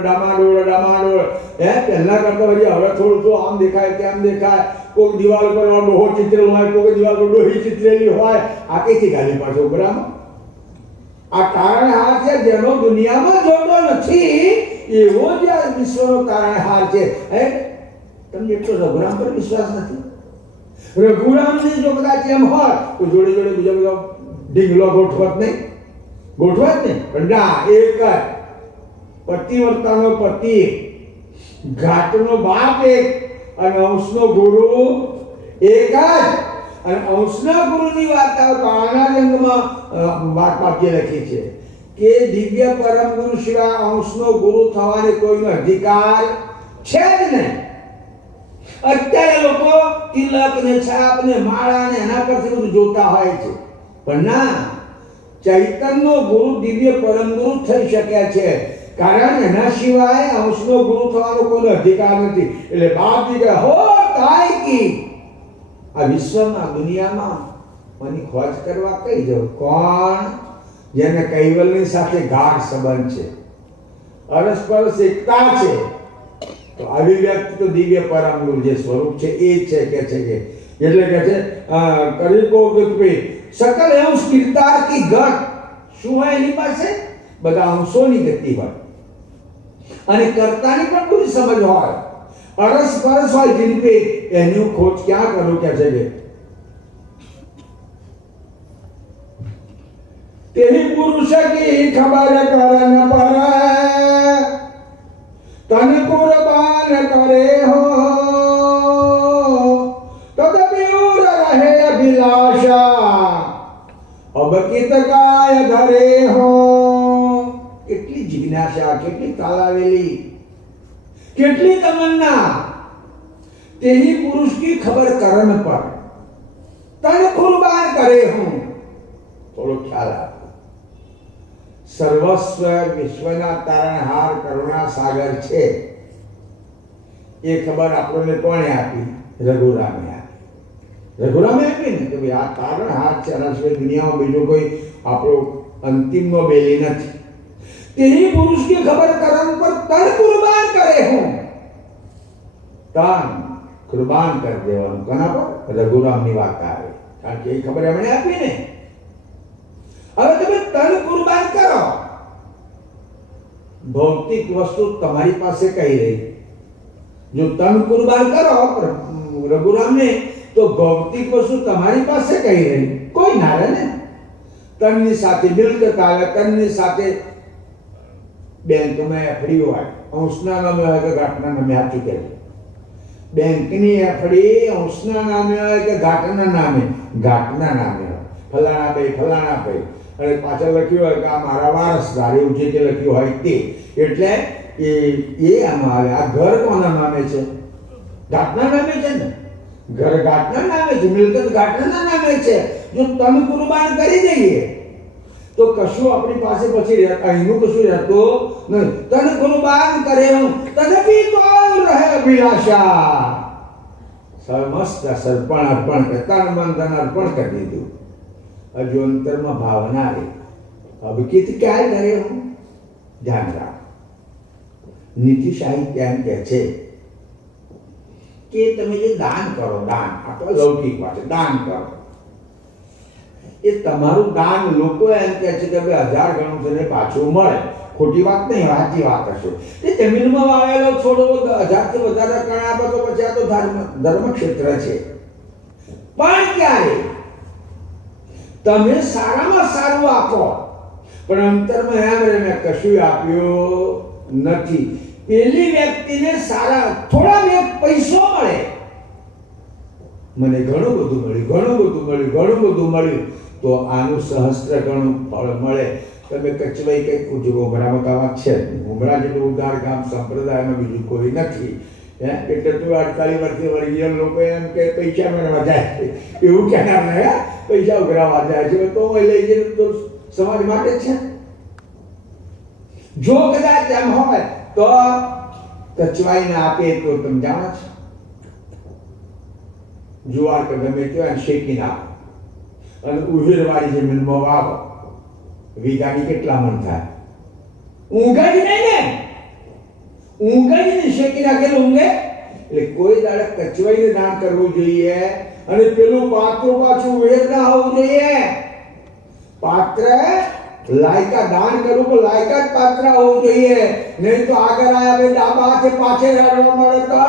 પહેલા કરતા પછી હવે થોડું આમ દેખાય તેમ દેખાય. કોઈ દિવાલ પર ડોહો ચિત્રેલો હોય, કોઈ દિવાલ પર ડોહી ચિત્રેલી હોય. આ કઈથી ગાલી પાછો ઉભરામાં? આ તારણહાર છે જેનો દુનિયામાં જોતો નથી, એવો જ આ વિશ્વનો તારણહાર છે. તમને એટલો રઘુરામ પર વિશ્વાસ નથી? રઘુરામની જો કદાચ એમ હોય તો જોડે જોડે બીજા બધા ઢીંગલો ગોઠવત નહીં, પણ ના એક જ પતિવ્રતાનો પતિ એક, ઘાટનો બાપ એક અને અંશનો ગુરુ એક જ. અને અંશના ગુરુની વાત આના રંગમાં વાત વાક્ય લખી છે કે દિવ્ય પરમ ગુરુ સિવાય અંશનો ગુરુ થવાનો કોઈનો અધિકાર છે જ નહીં. અત્યારે લોકો તિલક ને છાપ ને માળા ને એના પરથી બધું જોતા હોય છે, પણ ના, ચૈતન્યનો ગુરુ દિવ્ય પરમ ગુરુ થઈ શક્યા છે, કારણ એના સિવાય અંશનો ગુરુ થવાનો કોઈ અધિકાર નથી. એટલે બાપજી કહે હો તાય કી આ વિશ્વમાં દુનિયામાં મને ખોજ કરવા કઈ જાવ. કોણ? જેને કૈવલ્યની સાથે ગાઢ સંબંધ છે, અરસપરસ એકતા છે. તો આવી વ્યક્તિ તો દિવ્ય પરમ ગુરુ જે સ્વરૂપ છે એ જ છે કે છે કે એટલે કે છે કરી કો કે સકલ અંશ કિરતાર કી ગત. શું હોય એની પાસે? બધા અંશોની ગતિ હોય અને કર્તાની પણ પૂરી સમજ હોય. અરસ પરસ હોય જીન પે એની ખોજ ક્યાં કરું કે છે કે તેહી પુરુષ કી ખબર કરન પર તન કુરબાન કરે હો તદપ્યુર રહે અભિલાષા અબકિત કાય ધરે હો. કેટલી જિજ્ઞાસા, કેટલી તાલાવેલી, કેટલી તમન્ના. તેની પુરુષ की खबर करन पर तन कुर्बान करे हूं. થોડો ખ્યાલ આપો. સર્વસ્વ વિશ્વના તારણહાર કરુણા સાગર છે એ ખબર આપણને કોણે આપી? રઘુરામે આપી. રઘુરામે આપી ને કે ભાઈ આ તારણહાર છે, આના સિવાય દુનિયામાં બીજો કોઈ આપણો અંતિમનો બેલી નથી. તેની પુરુષ की खबर करन पर तन कुर्बान करे हूं. તન કુરબાન કરી દેવાનું. કોના પર? રઘુરામની વાત આવે, કારણ કે એ ખબર એમણે આપી ને. હવે તમે તન કુરબાન કરો. ભૌતિક વસ્તુ તમારી પાસે કઈ રહી? જો તન કુરબાન કરો રઘુરામને તો ભૌતિક વસ્તુ તમારી પાસે કઈ રહી? કોઈ ના રહે ને. તનની સાથે મિલકત આવે, તનની સાથે બેંકમાં એફડી હોય, અંશના નામે હોય કે ઘાટના નામે આપી કે બેંકની એફડી અંશના નામે હોય કે ઘાટના નામે? ઘાટના નામે હોય. ફલાણા ભાઈ અને પાછળ લખ્યું હોય કે આ મારા વારસદાર, એવું જે કે લખ્યું હોય તે. એટલે એ આમાં આવે. આ ઘર કોના નામે છે? ઘાટના નામે છે ને. ઘર ઘાટના નામે છે, મિલકત ઘાટના નામે છે. જો તન કુરબાન કરી દઈએ તો કશું આપણી પાસે પછી અહીંનું કશું રહેતું નહીં. તન કુરબાન કરે હું તદપી તો રહે અભિલાષા. સમસ્ત સર્પણ અર્પણ કરતા મન ધન અર્પણ કરી દીધું. હજુ અંતરમાં ભાવના રહી. હવે કિત ક્યારે કરે હું? ધ્યાન રાખ. નીતિ સાહિત્ય એમ કહે છે કે તમે જે દાન કરો, દાન આ તો લૌકિક વાત છે, દાન કરો એ તમારું દાન લોકો એમ કહે છે કે 1000 ગણું છે ને પાછું મળે. ખોટી વાત નહીં, સાચી વાત હશે. તે જમીનમાં વાવેલો છોડો 1000 થી વધારે કણ આપે તો પછી આ તો ધર્મ ક્ષેત્ર છે. પણ ક્યારે તમે સારામાં સારું આપો પણ અંતરમાં એમ રહે મેં કશું આપ્યું નથી. પેલી વ્યક્તિને સારા થોડા પૈસો મળે, મને ઘણું બધું મળ્યું તો આનું સહસ્ત્ર ગણું ફળ મળે. તમે કચવાઈ કઈ ઉમરામાં કામ છે, ઉમરા જેટલું ઉદાર કામ સંપ્રદાયમાં બીજું કોઈ નથી. એટલે તું 48 વર્ષે વળી ગયા લોકો એમ કે પૈસા મેળવવા જાય છે, એવું કહેનાર ને પૈસા ઉઘરાવા જાય છે તો લઈ જઈને તો સમાજ માટે છે. જો કદાચ એમ હોય તો કચવાઈને આપે તો તમે જાણો છો, જુવાર કે ગમે તે શેકી નાખો અને ઉહેરવાળી જમીનમાં વાવો, વીઘાની કેટલા મણ થાય? ઊંઘાઈ નહીં ને, ઊંઘાઈને શેકી નાખેલું ઊંઘે. એટલે કોઈ દાડે કચવાઈને દાન કરવું જોઈએ અને પેલું પાત્ર પાછું વેદ ના હોવું જોઈએ. પાત્ર લાયકા દાન કરવું તો લાયકા જ પાત્ર હોવું જોઈએ. નહીં તો આગળ આવ્યા ભાઈ ડાબા હાથે પાછળ રડવા મળે તો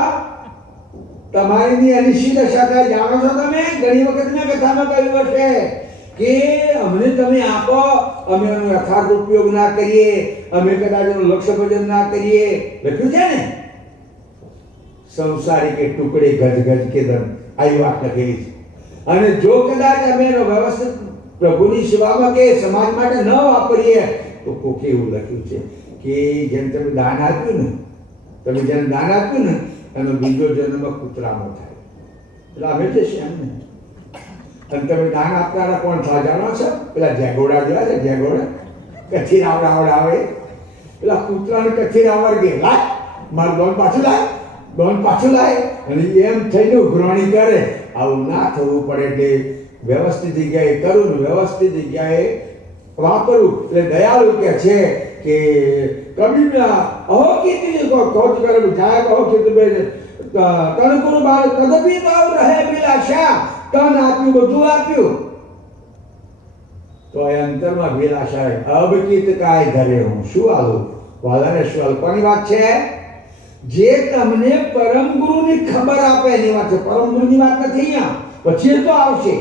તમારી અનિશ્ચિત દશા થાય. જાણો છો તમે, ઘણી વખત મેં કથામાં કહ્યું હશે કે અમને તમે આપો, અમે એનો યથાર્થ ઉપયોગ ના કરીએ અમે કદાચ એનું લક્ષ્ય ભજન ના કરીએ, લખ્યું છે ને, સંસારી કે ટુકડે ગજ ગજ કે દન, આવી વાત લખેલી છે. અને જો કદાચ અમે એનો વ્યવસ્થિત પ્રભુની સેવામાં કે સમાજ માટે ન વાપરીએ તો કોકે એવું લખ્યું છે કે જેમ તમે દાન આપ્યું ને, તમે જેને દાન આપ્યું ને એનો બીજો જન્મ કૂતરાનો થાય. એટલે અમે જશે એમ ને. અને તમે દાન આપનારા કોણ થા જાણો છો? પેલા જેગોડા જેવા છે, જેગોડા કચ્છી રાવડાવે, પેલા કૂતરાને કચ્છી રાવડ કે લાય મારું લોન પાછું લાય, લોન પાછું લાય, અને એમ થઈને ઉઘરાણી કરે. આવું ના થવું પડે એટલે વ્યવસ્થિત જગ્યાએ કરવું ને વ્યવસ્થિત જગ્યાએ વાપરવું. એટલે દયાળુ કે છે કે કબીરના અહો કીધી કોચ કરે જાય અહો કીધું તન ગુરુ બાળ કદબી ભાવ રહે બિલાશા, તન આપ્યું બધું આપ્યું તો એ અંતરમાં બિલાશા અબકીત કાય ધરે હું શું આલું. વધારે શું આલું? કોની વાત છે? જે તમને પરમ ગુરુની ખબર આપે એની વાત છે. પરમ ગુરુની વાત નથી અહીંયા, પછી તો આવશે.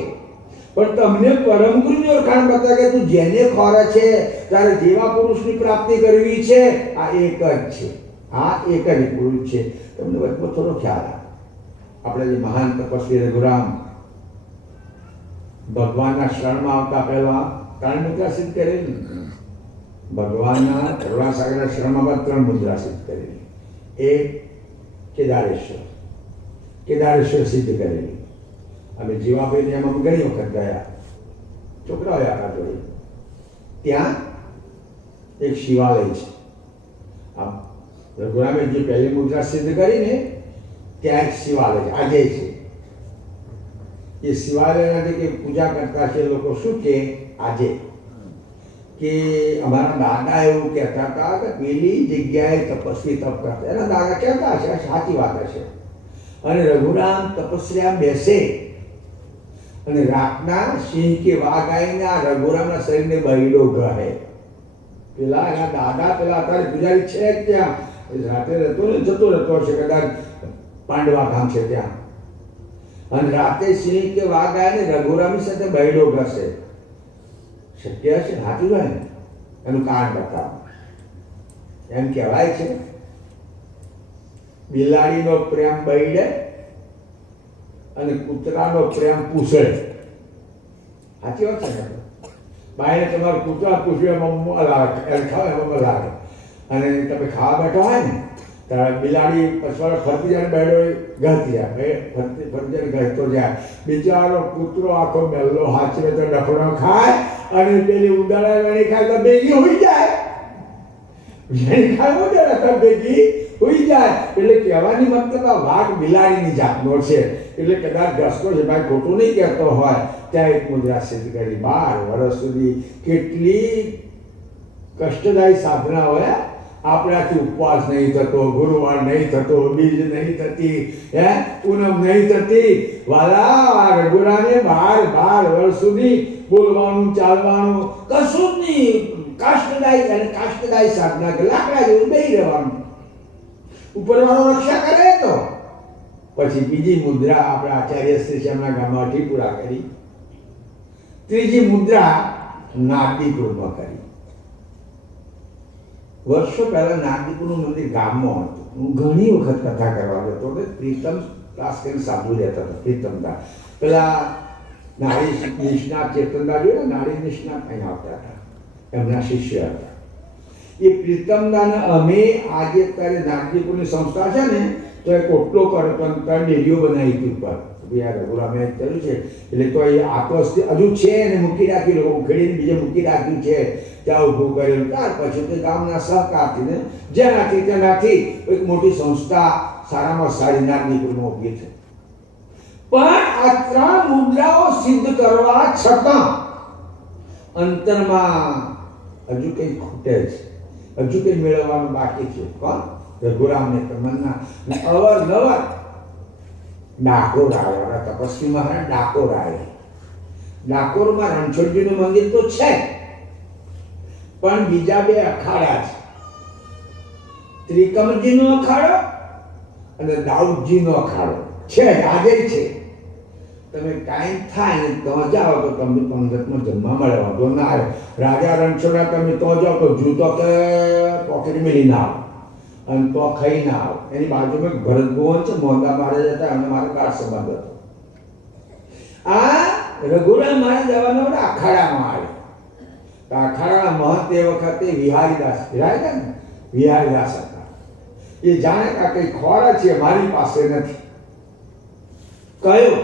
પણ તમને પરમ ગુરુની ઓળખાણ બતાવે કે તું જેને ખોરે છે તારે જેવા પુરુષની પ્રાપ્તિ કરવી છે, આ એક જ છે, આ એક જ પુરુષ છે. તમને વચમાં થોડો ખ્યાલ આવે. આપણે જે મહાન તપસ્વી રઘુરામ ભગવાનના શરણમાં આવતા પહેલા 3 મુદ્રા સિદ્ધ કરેલી. ભગવાનના કરુણાસાગરના શરણમાં 3 મુદ્રા સિદ્ધ કરેલી. એક કેદારેશ્વર સિદ્ધ કરેલી. અમે જીવાભાઈ ને એમાં ઘણી વખત ગયા, છોકરાઓ આપણા જોડે. ત્યાં એક શિવાલય છે. આ રઘુરામે જે પહેલી મુદ્રા સિદ્ધ કરીને ત્યાં એક શિવાલય આજે છે. એ શિવાલયના જે પૂજા કરતા છે લોકો શું કે આજે કે અમારા દાદા એવું કહેતા હતા કે પેલી જગ્યાએ તપસ્વી તપ કરતા. એના દાદા કહેતા હશે, સાચી વાત હશે. અને રઘુરામ તપસ્યા બેસે અને રાતના સિંહ કે વાઘ આવીને આ રઘુરામના શરીરને બૈડો કહે. પેલા એના દાદા પેલા અત્યારે પૂજારી છે જ ત્યાં, રાતે જતો રહેતો હશે કદાચ પાંડવા ગામ છે ત્યાં. અને રાતે સિંહ કે વાઘ આવીને રઘુરામની સાથે બૈડો ઘસે. શક્ય છે? સાચું હોય ને? એનું કારણ બતાવો. એમ કહેવાય છે બિલાડીનો પ્રેમ બૈડે અને કૂતરાનો પ્રેમ પૂછડે. સાચી વાત છે ને? બાઈને તમારું કૂતરા પૂછ્યું એમાં લાગે, એને ખાવ એમાં લાગે. અને તમે ખાવા બેઠા હોય ને ત્યારે બિલાડી પછવાડે ફરતી જાય, બેડો ઘરતી જાય, ફરતી જાય ઘરતો જાય. બિચારો કૂતરો આખો બેલ્લો હાચવે તો ડફડો ખાય અને પેલી ઉડાડા વેણી ખાય તો ભેગી હોઈ જાય. વેણી ખાય ઉડાડા તો ભેગી હોઈ જાય. એટલે કહેવાની મતલબ આ વાઘ બિલાડીની જાતનો છે. એટલે કદાચ ઘસતો છે ભાઈ, ખોટું નહીં કહેતો હોય. ત્યાં એક મુદ્રા સિદ્ધ કરી. 12 વર્ષ સુધી કેટલી કષ્ટદાયી સાધના હોય. આપણાથી ઉપવાસ નહીં થતો, ગુરુવાર નહીં થતો, બીજ નહીં થતી, પૂનમ નહીં થતી. વાલા રઘુરામે 12 વર્ષ સુધી બોલવાનું ચાલવાનું કશું જ નહીં. કાષ્ટદાયી અને કાષ્ટદાયી સાધના કે લાકડા જેવું બેહી રહેવાનું. ઉપરવાળો રક્ષા કરે તો પછી બીજી મુદ્રા આપણા આચાર્ય શ્રી શ્યામના ગામમાંથી પૂરા કરી. ત્રીજી મુદ્રા નાગદીપુરમાં કરી. વર્ષો પહેલા નાગદીપુરનું મંદિર ગામમાં હતું. હું ઘણી વખત કથા કરવા જતો હતો. પ્રીતમ ક્લાસ કરીને સાધુ રહેતા હતા. પ્રીતમદા પેલા નારી નિષ્ણાત ચેતનદા જોયા, નારી નિષ્ણાત અહીં આવતા હતા, એમના શિષ્ય હતા. એ પ્રીતમદાને અમે આજે અત્યારે નાગદીપુરની સંસ્થા છે ને તો એ કોટલો કરે પણ 3 ડેરીઓ બનાવી હતી ઉપર. રઘુરામે કર્યું છે એટલે તો એ આકર્ષ હજુ છે એને મૂકી રાખી, લોકો ઉખેડીને બીજે મૂકી રાખ્યું છે. ત્યાં ઊભું કરેલું. ત્યાર પછી તે ગામના સહકારથી ને જેનાથી તેનાથી એક મોટી સંસ્થા સારામાં સારી નાગદીપુરમાં ઊભી છે. પણ આ 3 મુદ્રાઓ સિદ્ધ કરવા છતાં અંતરમાં હજુ કંઈ ખૂટે છે, હજુ કંઈ મેળવવાનું બાકી છે. કોણ? રઘુરામને તમન્ના. અવારનવાર ડાકોર આવ્યા, તપસ્વી મહારાજ ડાકોર આવ્યા. ડાકોરમાં રણછોડજીનું મંદિર તો છે પણ બીજા 2 અખાડા છે. ત્રિકમજીનો અખાડો અને દાઉદજીનો અખાડો છે, આજે છે. તમે ટાઈમ થાય ને તો જાઓ તો તમને પંગતમાં જમવા મળે, વાંધો ના આવે. રાજા રણછોડરા તમે તો જાઓ તો જૂતો કે પોકેટ મેલી ના આવો અને તો ખાઈ ના આવો. એની બાજુમાં ભરત ભુવન છે, મોહનદાસ મહારાજ હતા, અને મારો ગાઢ સંબંધ હતો. આ રઘુરામ મહારાજ જવાનો અખાડામાં આવે. તો અખાડાના મહંત એ વખતે વિહારીદાસ ને વિહારીદાસ હતા. એ જાણે કે કઈ ખોરા છે મારી પાસે નથી. કયો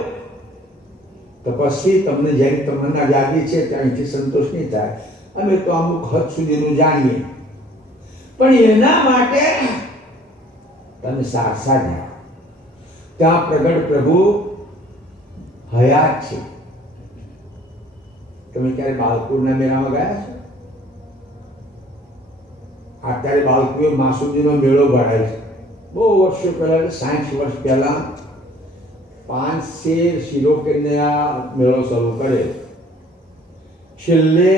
તો પછી તમને જેની તમન્ના જાગી છે ત્યાંથી સંતોષ નહીં થાય. અમે તો અમુક હદ સુધીનું જાણીએ, પણ એના માટે તમે સારસા જાઓ. ત્યાં પ્રગટ પ્રભુ હયાત છે. તમે ક્યારે બાલપુરના મેળામાં ગયા છો? અત્યારે બાલપુર માસુદીનો મેળો ભરાય છે. બહુ વર્ષો પહેલા, 60 વર્ષ પહેલા 5 શેર શિરોકેને આ મેળો શરૂ કર્યો. છેલ્લે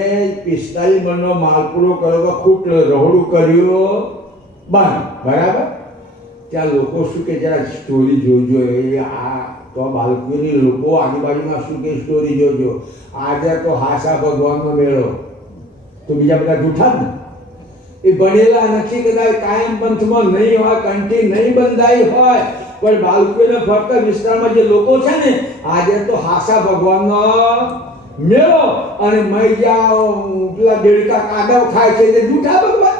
45 મણનો માલ પૂરો કર્યો તો ખૂટ રહોડું કર્યું બંધ. બરાબર. ત્યાં લોકો શું કે જરા સ્ટોરી જોજો. એ આ તો બાલકીની લોકો આજુબાજુમાં શું કે સ્ટોરી જોજો. આજે તો હાસા ભગવાનનો મેળો, તો બીજા બધા જૂઠા ને. એ ભણેલા નથી, કદાચ કાયમ પંથમાં નહીં હોય, કંઠી નહીં બંધાઈ હોય, પણ બાલકીના ફરતા વિસ્તારમાં જે લોકો છે ને, આજે તો હાસા ભગવાનનો મેળો અને મૈજા પેલા દેડકા કાદવ ખાય છે તે જૂઠા ભગવાન.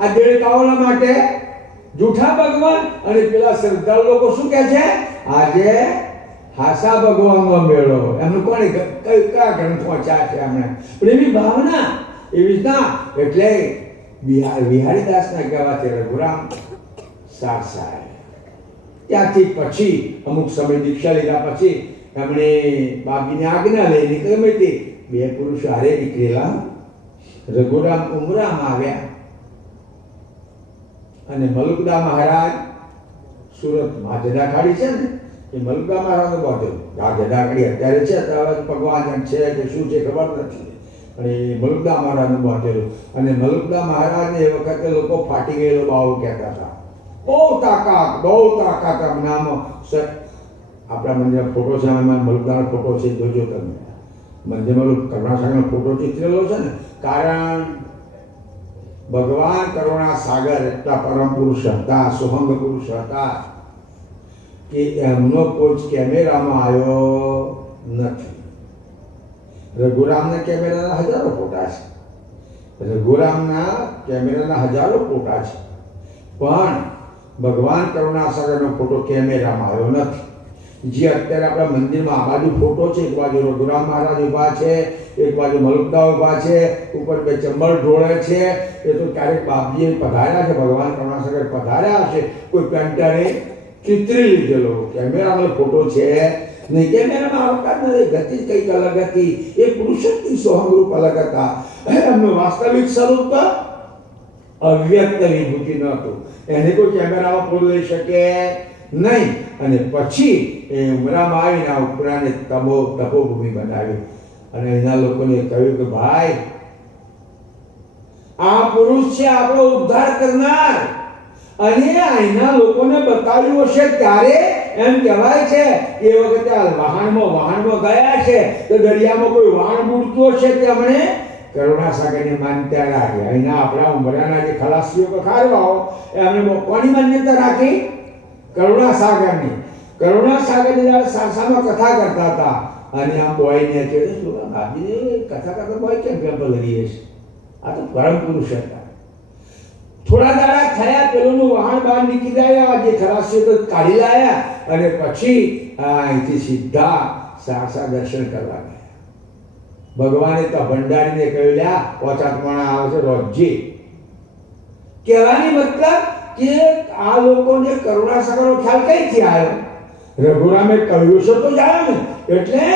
આ દેડકાઓના માટે જૂઠા ભગવાન, અને પેલા શ્રદ્ધાળુ લોકો શું કહે છે? આજે હાસા ભગવાનનો મેળો. એમનું કોને કયા ગ્રંથ વાંચ્યા છે એમણે? પણ એવી ભાવના, એવી ના. એટલે વિહારીદાસના કહેવાથી રઘુરામ સારસા. ત્યાંથી પછી અમુક સમય દીક્ષા લીધા પછી એમણે બાપજીની આજ્ઞા લઈને ગમે તે 2 પુરુષ હારે નીકળેલા. રઘુરામ ઉમરામાં આવ્યા અને મલુકદા મહારાજ સુરતમાં જડાખાડી છે ને, એ મલુકદા મહારાજનો બાજુ જડાખાડી અત્યારે છે, અત્યારે ભગવાન છે કે શું છે ખબર નથી, અને એ મલુકદા મહારાજનું બાંધેલું. અને મલુકદા મહારાજને એ વખતે લોકો ફાટી ગયેલો બાવો કહેતા હતા. બહુ તાકાત. નામ આપણા મંદિરમાં ફોટો છે, એમાં મલુકદાનો ફોટો છે, જોજો તમે. મંદિરમાં કરુણાસાગરનો ફોટો ચિત્રેલો છે ને, કારણ ભગવાન કરુણા સાગર એટલા પરમ પુરુષ હતા, સોહંગ પુરુષ હતા કે એમનો કોઈ કેમેરામાં આવ્યો નથી. રઘુરામના કેમેરાના હજારો ફોટા છે, રઘુરામના કેમેરાના હજારો ફોટા છે, પણ ભગવાન કરુણાસાગરનો ફોટો કેમેરામાં આવ્યો નથી. જે અત્યારે આપણા મંદિરમાં આ બાજુ ફોટો છે, એક બાજુ રઘુરામ મહારાજ ઊભા છે, એક બાજુ મલુકદા ઊભા છે, ઉપર 2 ચંબલ ઢોળે છે. એ તો ક્યારેક બાપજીએ પધાર્યા છે, ભગવાન કરુણાસાગર પધાર્યા હશે, કોઈ પેન્ટરે ચિત્રી લીધેલો. કેમેરામાં ફોટો છે નહીં. કેમેરામાં આવકાત નથી. ગતિ કંઈક અલગ હતી. એ પુરુષોત્તમ સોહમરૂપ અલગ હતા. એમનું વાસ્તવિક સ્વરૂપ અવ્યક્ત વિભૂતિ ન હતું. એને કોઈ કેમેરામાં ફોટો લઈ શકે નહીં. અને પછી એ ઉમરામાં આવીને આ ઉપરાને તપોભૂમિ બનાવી અને એના લોકોને કહ્યું કે ભાઈ, આ પુરુષ છે આપણો ઉદ્ધાર કરનાર. અને અહીંના લોકોને બતાવ્યું હશે ત્યારે એમ કહેવાય છે એ વખતે વહાણમાં ગયા છે તો દરિયામાં કોઈ વહાણ બુડતું હશે તેમણે કરુણાસાગરની માન્યતા રાખી. અહીંના આપણા ઉમરાના જે ખલાસીઓ કે ખારવાઓ એમણે કોની માન્યતા રાખી? કરુણાસાગરની. કરુણાસાગરની જ્યારે સારસામાં કથા કરતા હતા અને આ બોયને કહે ભાભી કથા કરતા બોય કેમ પેપર લગીએ છે? આ તો પરમ પુરુષ હતા. થોડા દાડા થયા પેલોનું વહાણ બહાર નીકળી ગયા, જે ખલાસીઓ તો કાઢી લાયા અને પછી અહીંથી સીધા સારસા દર્શન કરવા ગયા. ભગવાને તો ભંડારીને કહ્યું, લ્યા પોચાત્માણા આવે છે રોજજી. કહેવાની મતલબ કે આ લોકોને કરુણાસાગરનો ખ્યાલ કઈથી આવ્યો? રઘુરામે કહ્યું છે તો જાણો ને. એટલે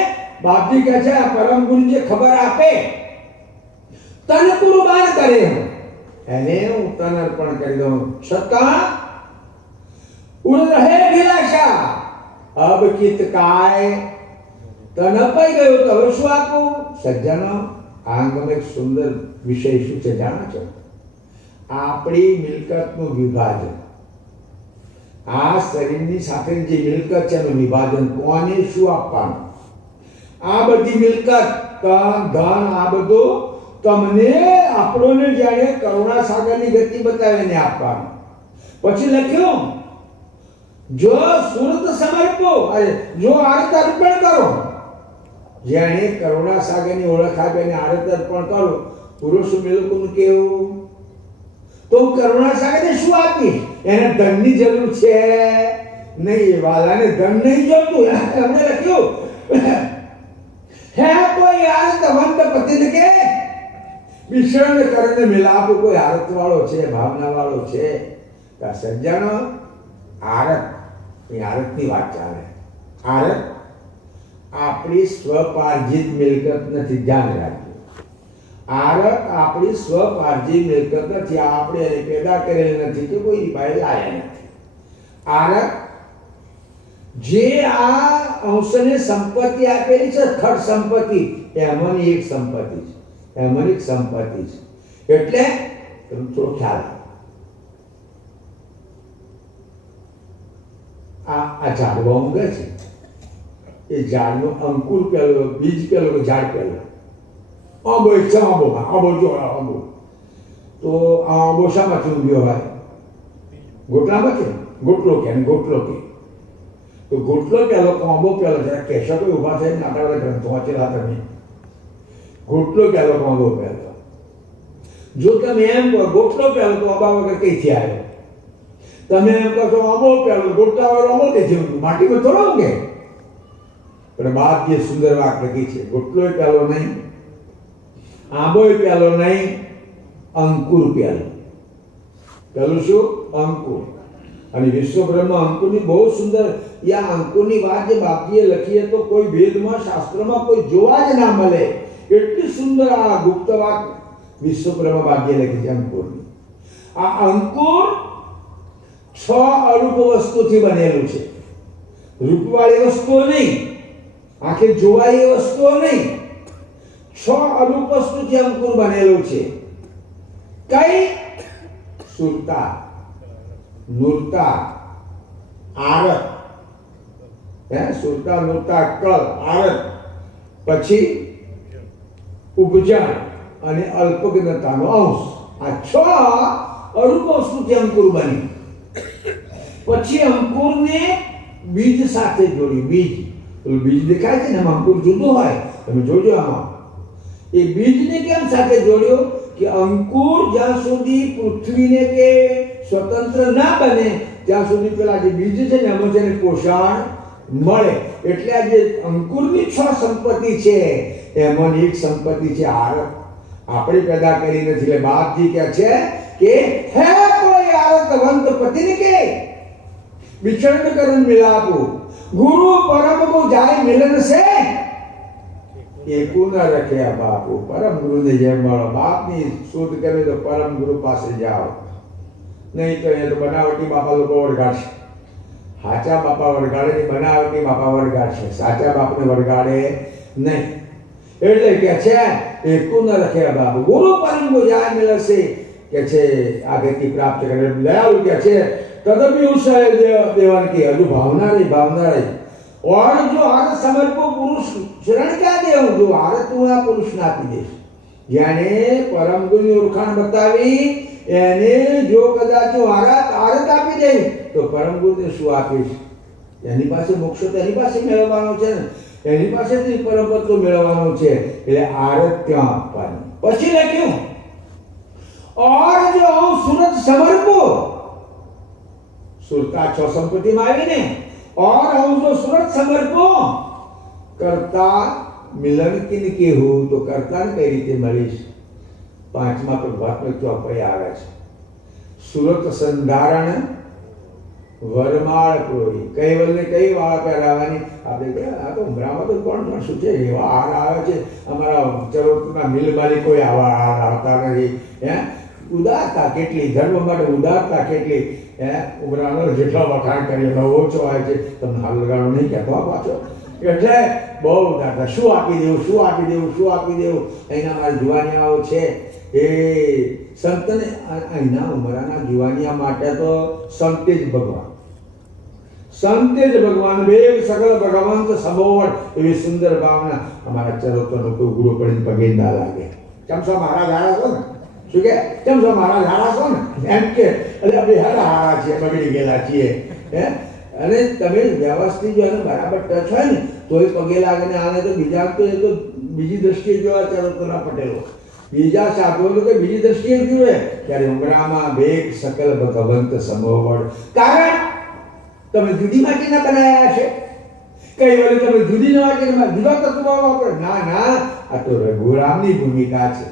બાપજી કહે છે આ પરમ ગુરુ જે ખબર આપે તને કુરબાન કરે એને હું તને અર્પણ કરી દઉં. છતાં ઉડ રહે અભિલાષા અબ કિત કાય. તને અપાઈ ગયો તો હવે શું આપું? સજ્જનો, આ અંગમાં એક સુંદર વિષય શું છે જાણો છો? આપણી મિલકતનું વિભાજન. આ શરીરની સાથેની જે મિલકત છે એનું વિભાજન કોને શું આપવાનું, આ બધી મિલકત તન ધન આ બધું તમને આપણોને જ્યારે કરુણા સાગરની ગતિ બતાવીને આપવાનું. પછી લખ્યું જો સુરત સમર્પો જો આરત અર્પણ કરો, જેણે કરુણા સાગરની ઓળખ આપીને આરત અર્પણ કરો પુરુષ મિલકુનું કેવું તો કરુણા સાગરને શું આપીશ? એને ધનની જરૂર છે નહીં, વાલાને ધન નહીં જોતું. એમણે લખ્યું હે કોઈ આરત અવંત પતિને કે વિષણ કરીને મિલાપ કોઈ આરત વાળો છે, ભાવના વાળો છે. સજ્જનો આરત એ આરતની વાત ચાલે. આરત આપણી સ્વપાર્જિત મિલકત નથી, ધ્યાન રાખજો. આરત આપણી સ્વપાર્જિત મિલકત નથી, આપણે એને પેદા કરેલી નથી કે કોઈ પાસે લાયા નથી. આરત જે આ અંશને સંપત્તિ આપેલી છે, ખડ સંપત્તિ, એમાંની એક સંપત્તિ છે, એમાંની એક સંપત્તિ છે. એટલે તમે થોડો ખ્યાલ આ ઝાડવા ઊંઘે છે, એ ઝાડનું અંકુર પેલો, બીજ પેલો, ઝાડ પેલો. આંબો છે, આંબોમાં આંબો જો આંબો તો આ આંબો શામાંથી ઊંઘ્યો હોય? ગોટલામાં છે, ગોટલો કે ગોટલો કે તો ગોટલો પેલો આંબો પેલો છે. કહેશો કોઈ ઊભા થઈને આપણા બધા ગ્રંથો વાંચેલા તમે. ગોટલો પેલો આંબો પેલો. જો તમે એમ કહો ગોટલો પેલો તો આંબા વગર કઈથી આવ્યો? તમે એમ કહો છો આંબો પેલો, ગોટલા વાળો આંબો કઈથી ઊંઘ્યું? માટીમાં થોડો ઊંઘે. પણ બાપ જે સુંદર વાત લખી છે, ગોટલો પેલો નહીં, આંબો પેલો નહીં, અંકુર પેલો. પેલું શું? અંકુર. અને વિશ્વબ્રહ્મા અંકુરની બહુ સુંદર આ અંકુરની વાત જે બાપજીએ લખી તો કોઈ વેદમાં શાસ્ત્રમાં કોઈ જોવા જ ના મળે એટલી સુંદર આ ગુપ્ત વાત વિશ્વબ્રહ્મા બાપજીએ લખી છે અંકુરની. આ અંકુર 6 અરૂપ વસ્તુથી બનેલું છે. રૂપવાળી વસ્તુઓ નહીં, આંખે જોવાય એ વસ્તુઓ નહીં, 6 અરૂપ વસ્તુથી અંકુર બનેલું છે. કઈ? સુરતા, નુરતા, આરત. સુરતા, નુરતા, કળ, આરત, પછી ઉપજન અને અલ્પજ્ઞતાનો અંશ. આ 6 અરૂપ વસ્તુથી અંકુર બની. પછી અંકુરને બીજ સાથે જોડી. બીજ, બીજ દેખાય છે ને, એમાં અંકુર જુદો હોય, તમે જોજો આમાં. એ બીજને કેમ સાથે જોડ્યો? કે અંકુર જ્યાં સુધી પૃથ્વીને કે સ્વતંત્ર ના બને ત્યાં સુધી પેલા જે બીજ છે ને એમાં તેને પોષણ મળે. એટલે આ જે અંકુરની 6 સંપત્તિ છે એમાંની એક સંપત્તિ છે આરત. આપણે પેદા કરી નથી. એટલે બાપજી કહે છે કે હે કોઈ આરતવંત પતિને કે વિચરણ કરન મિલાપુ ગુરુ પરમ કો જાય મિલન સે એકું ન રખ્યા બાપુ. પરમ ગુરુને જેમ મળો. બાપની શોધ કરે તો પરમ ગુરુ પાસે જાઓ, નહીં તો એ તો બનાવટી બાપા લોકો વળગાડશે. સાચા બાપા વળગાડે ને બનાવટી બાપા વળગાડશે, સાચા બાપને વળગાડે નહીં. એટલે કે છે એકું ન રખ્યા બાપુ ગુરુ પરમ કો જાય મિલન સે કે છે આ ગતિ પ્રાપ્ત કરે. દયાળુ કે છે તદપી ઉત્સાહ દેવાન की हजू भावना रही. और जो आरत समर्पो पुरुष शरण क्या दे जो आरत तू आ पुरुष ना આપી દેશ. याने परम गुरुની ઓળખાણ બતાવી એને જો કદાચ આરત આપી દે તો પરમ ગુરુને શું આપીશ? એની પાસે મોક્ષ તો એની પાસે મેળવવાનો છે ને, એની પાસેથી પરમ પદ તો મેળવવાનો છે. એટલે આરત ત્યાં આપવાની. પછી લખ્યું और जो सूरत समर्पो सुरता 6 संपत्तिમાં આવીને और हम जो सूरत समर्पो करता मिलन किन के हो तो करता ने कई રીતે મળીશ? 5મા પ્રભાતમાં ચોપાઈ આવે છે. સુરત સંધારણ વરમાળ પ્રોરી. કૈવલને કઈ વાળ પહેરાવાની? આપણે કે આ તો ઉમરામાં તો કોણ શું છે એવા હાર આવે છે. અમારા ચરોતના મિલ માલિકો આવા હાર આવતા નથી. ઉદારતા કેટલી, ધર્મ માટે ઉદારતા કેટલી. ઉમરાનો જેટલો વખાણ કરીએ એટલો ઓછો આવે છે. તમને હાલ લગાડો નહીં કહેતો પાછો. એટલે બહુ ઉદારતા. શું આપી દેવું, શું આપી દેવું, શું આપી દેવું. અહીંના મારા જુવાનિયાઓ છે એ સંતને અહીંના ઉમરાના જુવાનિયા માટે તો સંતે જ ભગવાન. સંતે જ ભગવાન વેગ સકળ ભગવંત સમોવડ એવી સુંદર ભાવના અમારા ચરોતરનો કોઈ ઉઘડો પડીને પગે ના લાગે. ચમસો મહારાજ હારા છો ને? શું કે ચમસો મહારાજ હારા છો ને? એમ કે એટલે આપણે હારા છીએ, બગડી ગયેલા છીએ. હે અને તમે વ્યવસ્થિત જો એને બરાબર ટચ હોય ને તો એ પગે લાગે ને આને તો બીજા તો એ તો બીજી દ્રષ્ટિએ જોવા ચરોતરના પટેલો બીજા સાધુઓ કે બીજી દ્રષ્ટિએ જુએ ત્યારે ઉમરામાં વેગ સકલ ભગવંત સમોવડ. કારણ તમે જુદી માટીના બનાયા છે. કઈ વળી તમે જુદી માટીના જુદા તત્વો વાપરો? ના, આ તો રઘુરામની ભૂમિકા છે.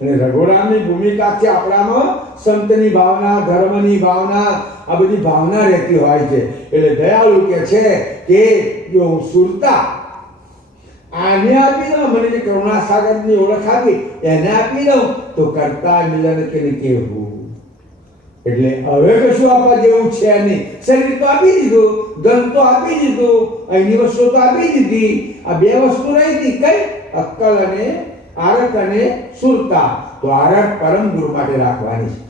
અને રઘુરામની ભૂમિકાથી આપણામાં સંતની ભાવના, ધર્મની ભાવના, આ બધી ભાવના રહેતી હોય છે. એટલે દયાળુ કે છે કે જો હું સુરતા આને આપી દઉં, મને જે કરુણાસાગરની ઓળખ આપી એને આપી દઉં તો કરતા મિલન કે કેવું. એટલે હવે કશું આપવા જેવું છે નહીં. શરીર તો આપી દીધું, ધન તો આપી દીધું, અહીંની વસ્તુ તો આપી દીધી. આ બે વસ્તુ રહી હતી કઈ? અક્કલ અને આરત અને સુરતા. તો આરત પરમ ગુરુ માટે રાખવાની છે.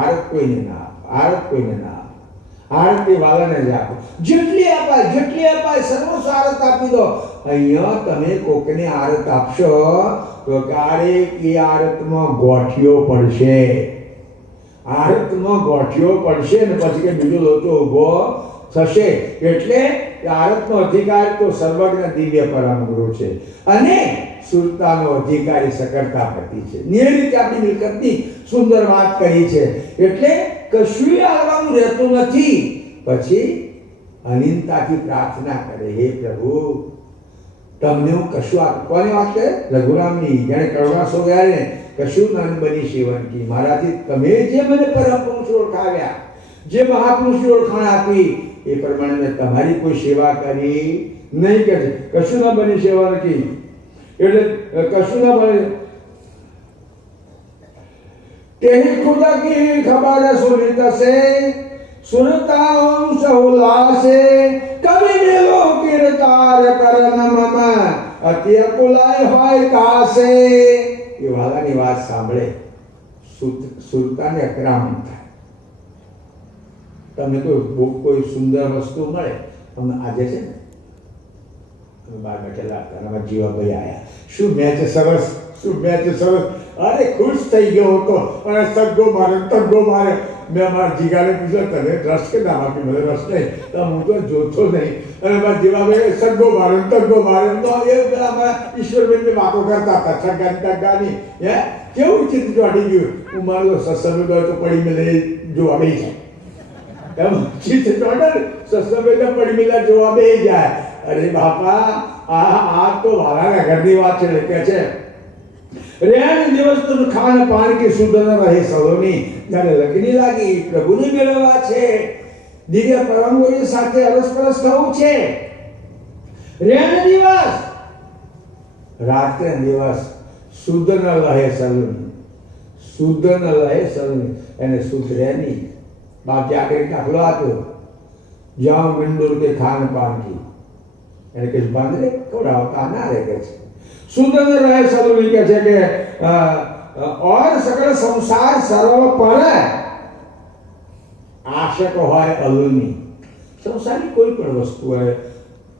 આરત કોઈને ના આપો, આરત કોઈને ના આપો. આરત એ વાલાને જ આપો. જેટલી અપાય સર્વસ્વ આરત આપી દો. અહીંયા તમે કોકને આરત આપશો તો ક્યારેક એ આરતમાં ગોઠિયો પડશે. આરતમાં ગોઠિયો પડશે ને પછી કે બીજો લોચો ઊભો થશે. એટલે આરતનો અધિકાર તો સર્વજ્ઞ દિવ્ય પરમ ગુરુ છે અને સુરતાનો અધિકારી સકળતાપતિ છે. એ રીતે આપણી મિલકતની સુંદર વાત કરી છે. એટલે કશું આવવાનું રહેતું નથી. પછી અનિંતાથી પ્રાર્થના કરે, હે પ્રભુ તમને હું કશું આપું. કોની વાત કરે? રઘુરામની. જેણે કરુણા સોગારે કશું નન બની સેવનકી. મારાથી તમે જે મને પરમ પુરુષ ઓળખાવ્યા, જે મહાપુરુષની ઓળખાણ આપી એ પ્રમાણે મેં તમારી કોઈ સેવા કરી નહીં. કે કશું ન બની સેવનકી એટલે કશું ન બને. તેની ખુદા કી ખબર સુનિત સે સુરતા વંશ ઉલ્લાસે કવિ મેલો કીર્તાર કરન મમ અતિ અકુલાય હોય કાસે. એ વાલાની વાત સાંભળે સુરતાને અકરામણ થાય. તમને કોઈ સુંદર વસ્તુ મળે. તમને આજે છે ને અમે બહાર બેઠેલા હતા, અમારા જીવાભાઈ આવ્યા. શું મેચ સરસ, શું મેચ સરસ. અરે ખુશ થઈ ગયો હતો અને સગ્ગો મારે. મેં મારા જીગાને પૂછ્યું તને રસ કે ના આપી? મને રસ નહીં. તો હું તો જોતો નહીં. અને મારા જીવાભાઈ સગ્ગો મારે તો એ પેલા અમારા ઈશ્વરભાઈને વાતો કરતા હતા છગ્ગાની. હે કેવું ચિત્ર ચોટી ગયું. હું મારો સત્સંગ ગયો તો પડી મેં જોવા બે જાય. એમ ચિત્ર ચોટે સત્સંગ પડી મેલા જોવા બે જાય. અરે બાપા આ તો વાલાના ઘરની વાત છે. કે છે રેણ દિવસ તો ખાન પાન કે શુદ્ધ ન રહે સલોની. જ્યારે લગ્ની લાગી પ્રભુને મેળવવા છે, દિવ્ય પરમ ગુરુ સાથે અરસપરસ થવું છે. રેણ દિવસ રાત્રે દિવસ શુદ્ધ ન રહે સલોની, શુદ્ધ ન રહે સલોની. એને શુદ્ધ રહે નહીં. બાપ આગળ દાખલો આપ્યો, જાઓ મિંદુર કે ખાન પાન કી. એને કઈ બાંધે ખવડાવતા ના રહે કે છે. શુદ્ધ ન રહે સલોની કે છે કે और सकल संसार सर्व पर आशक હોય અલુની. સંસારની કોઈ પણ વસ્તુ હોય,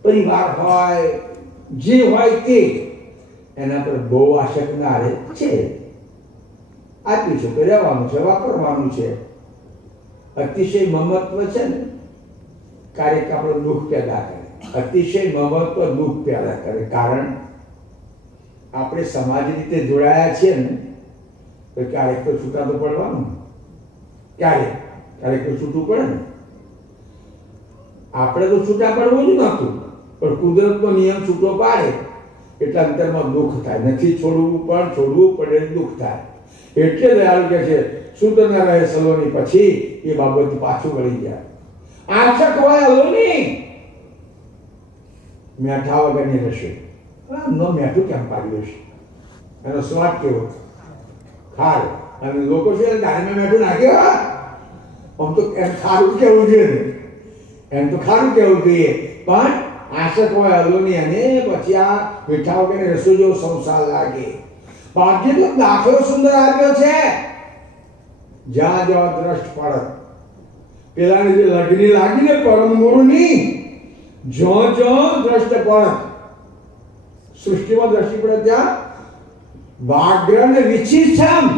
પરિવાર હોય, જે હોય તે એના પર બહુ આશક ના રહે છે. આપ્યું છે તો રહેવાનું છે, વાપરવાનું છે. અતિશય મમત્વ છે ને ક્યારેક આપણું દુઃખ પેદા કરે. અતિશય મમત્વ દુઃખ પેદા કરે. કારણ આપણે સમાજ રીતે જોડાયા છીએ ને તો ક્યારેક તો છૂટા તો પડવાનું. ક્યારેક તો છૂટું પડે ને. આપણે તો છૂટા પડવું જ નહોતું, પણ કુદરતનો નિયમ છૂટો પાડે એટલે અંતરમાં દુઃખ થાય. નથી છોડવું પણ છોડવું પડે દુઃખ થાય. એટલે દયાળુ કે છે શુદ્ધ ન રહે સલોની. પછી એ બાબત પાછું વળી જાય. આશક હોય અલોની, મેઠા વગરની રહેશે. નો મેઠું કેમ પાડ્યું છે? એનો સ્વાદ કેવો? ખાર. અને લોકો છે દાળમાં મેઠું નાખે. આમ તો એમ ખારું કેવું જોઈએ ને, એમ તો ખારું કેવું જોઈએ. પણ આશક હોય અલોની અને પછી આ મીઠા વગેરે રસો જેવો સંસાર લાગે. બાકી તો દાખલો સુંદર આપ્યો છે. જ્યાં જ્યાં દ્રષ્ટ પડત પેલાને જે લગની લાગીને પરમ ગુરુની જો દ્રષ્ટિ પડે, સૃષ્ટિમાં દ્રષ્ટિ પડે ત્યાં વાગ્ર ને વીછી છે. આમ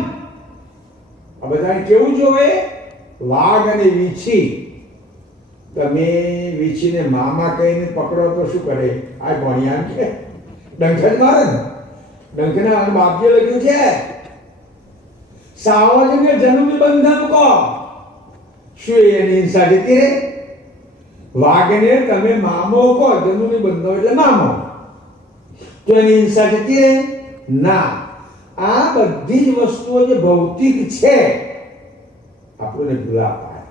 આ બધાને કેવું જોવે? વાઘ અને વીછી. તમે વીછીને મામા કહીને પકડો તો શું કરે? આ ભણ્યા કે ડંખ જ મારે ને. ડંખના બાપજીએ લખ્યું છે સાવજને જન્મની બંધન કો. શું એની હિંસા જતી રહે? વાઘને તમે મામો કહો, જન્મની બંધન એટલે મામો, તો એની હિંસા જતી રહે? ના. આ બધી જ વસ્તુઓ જે ભૌતિક છે આપણને ભૂલા પાડે,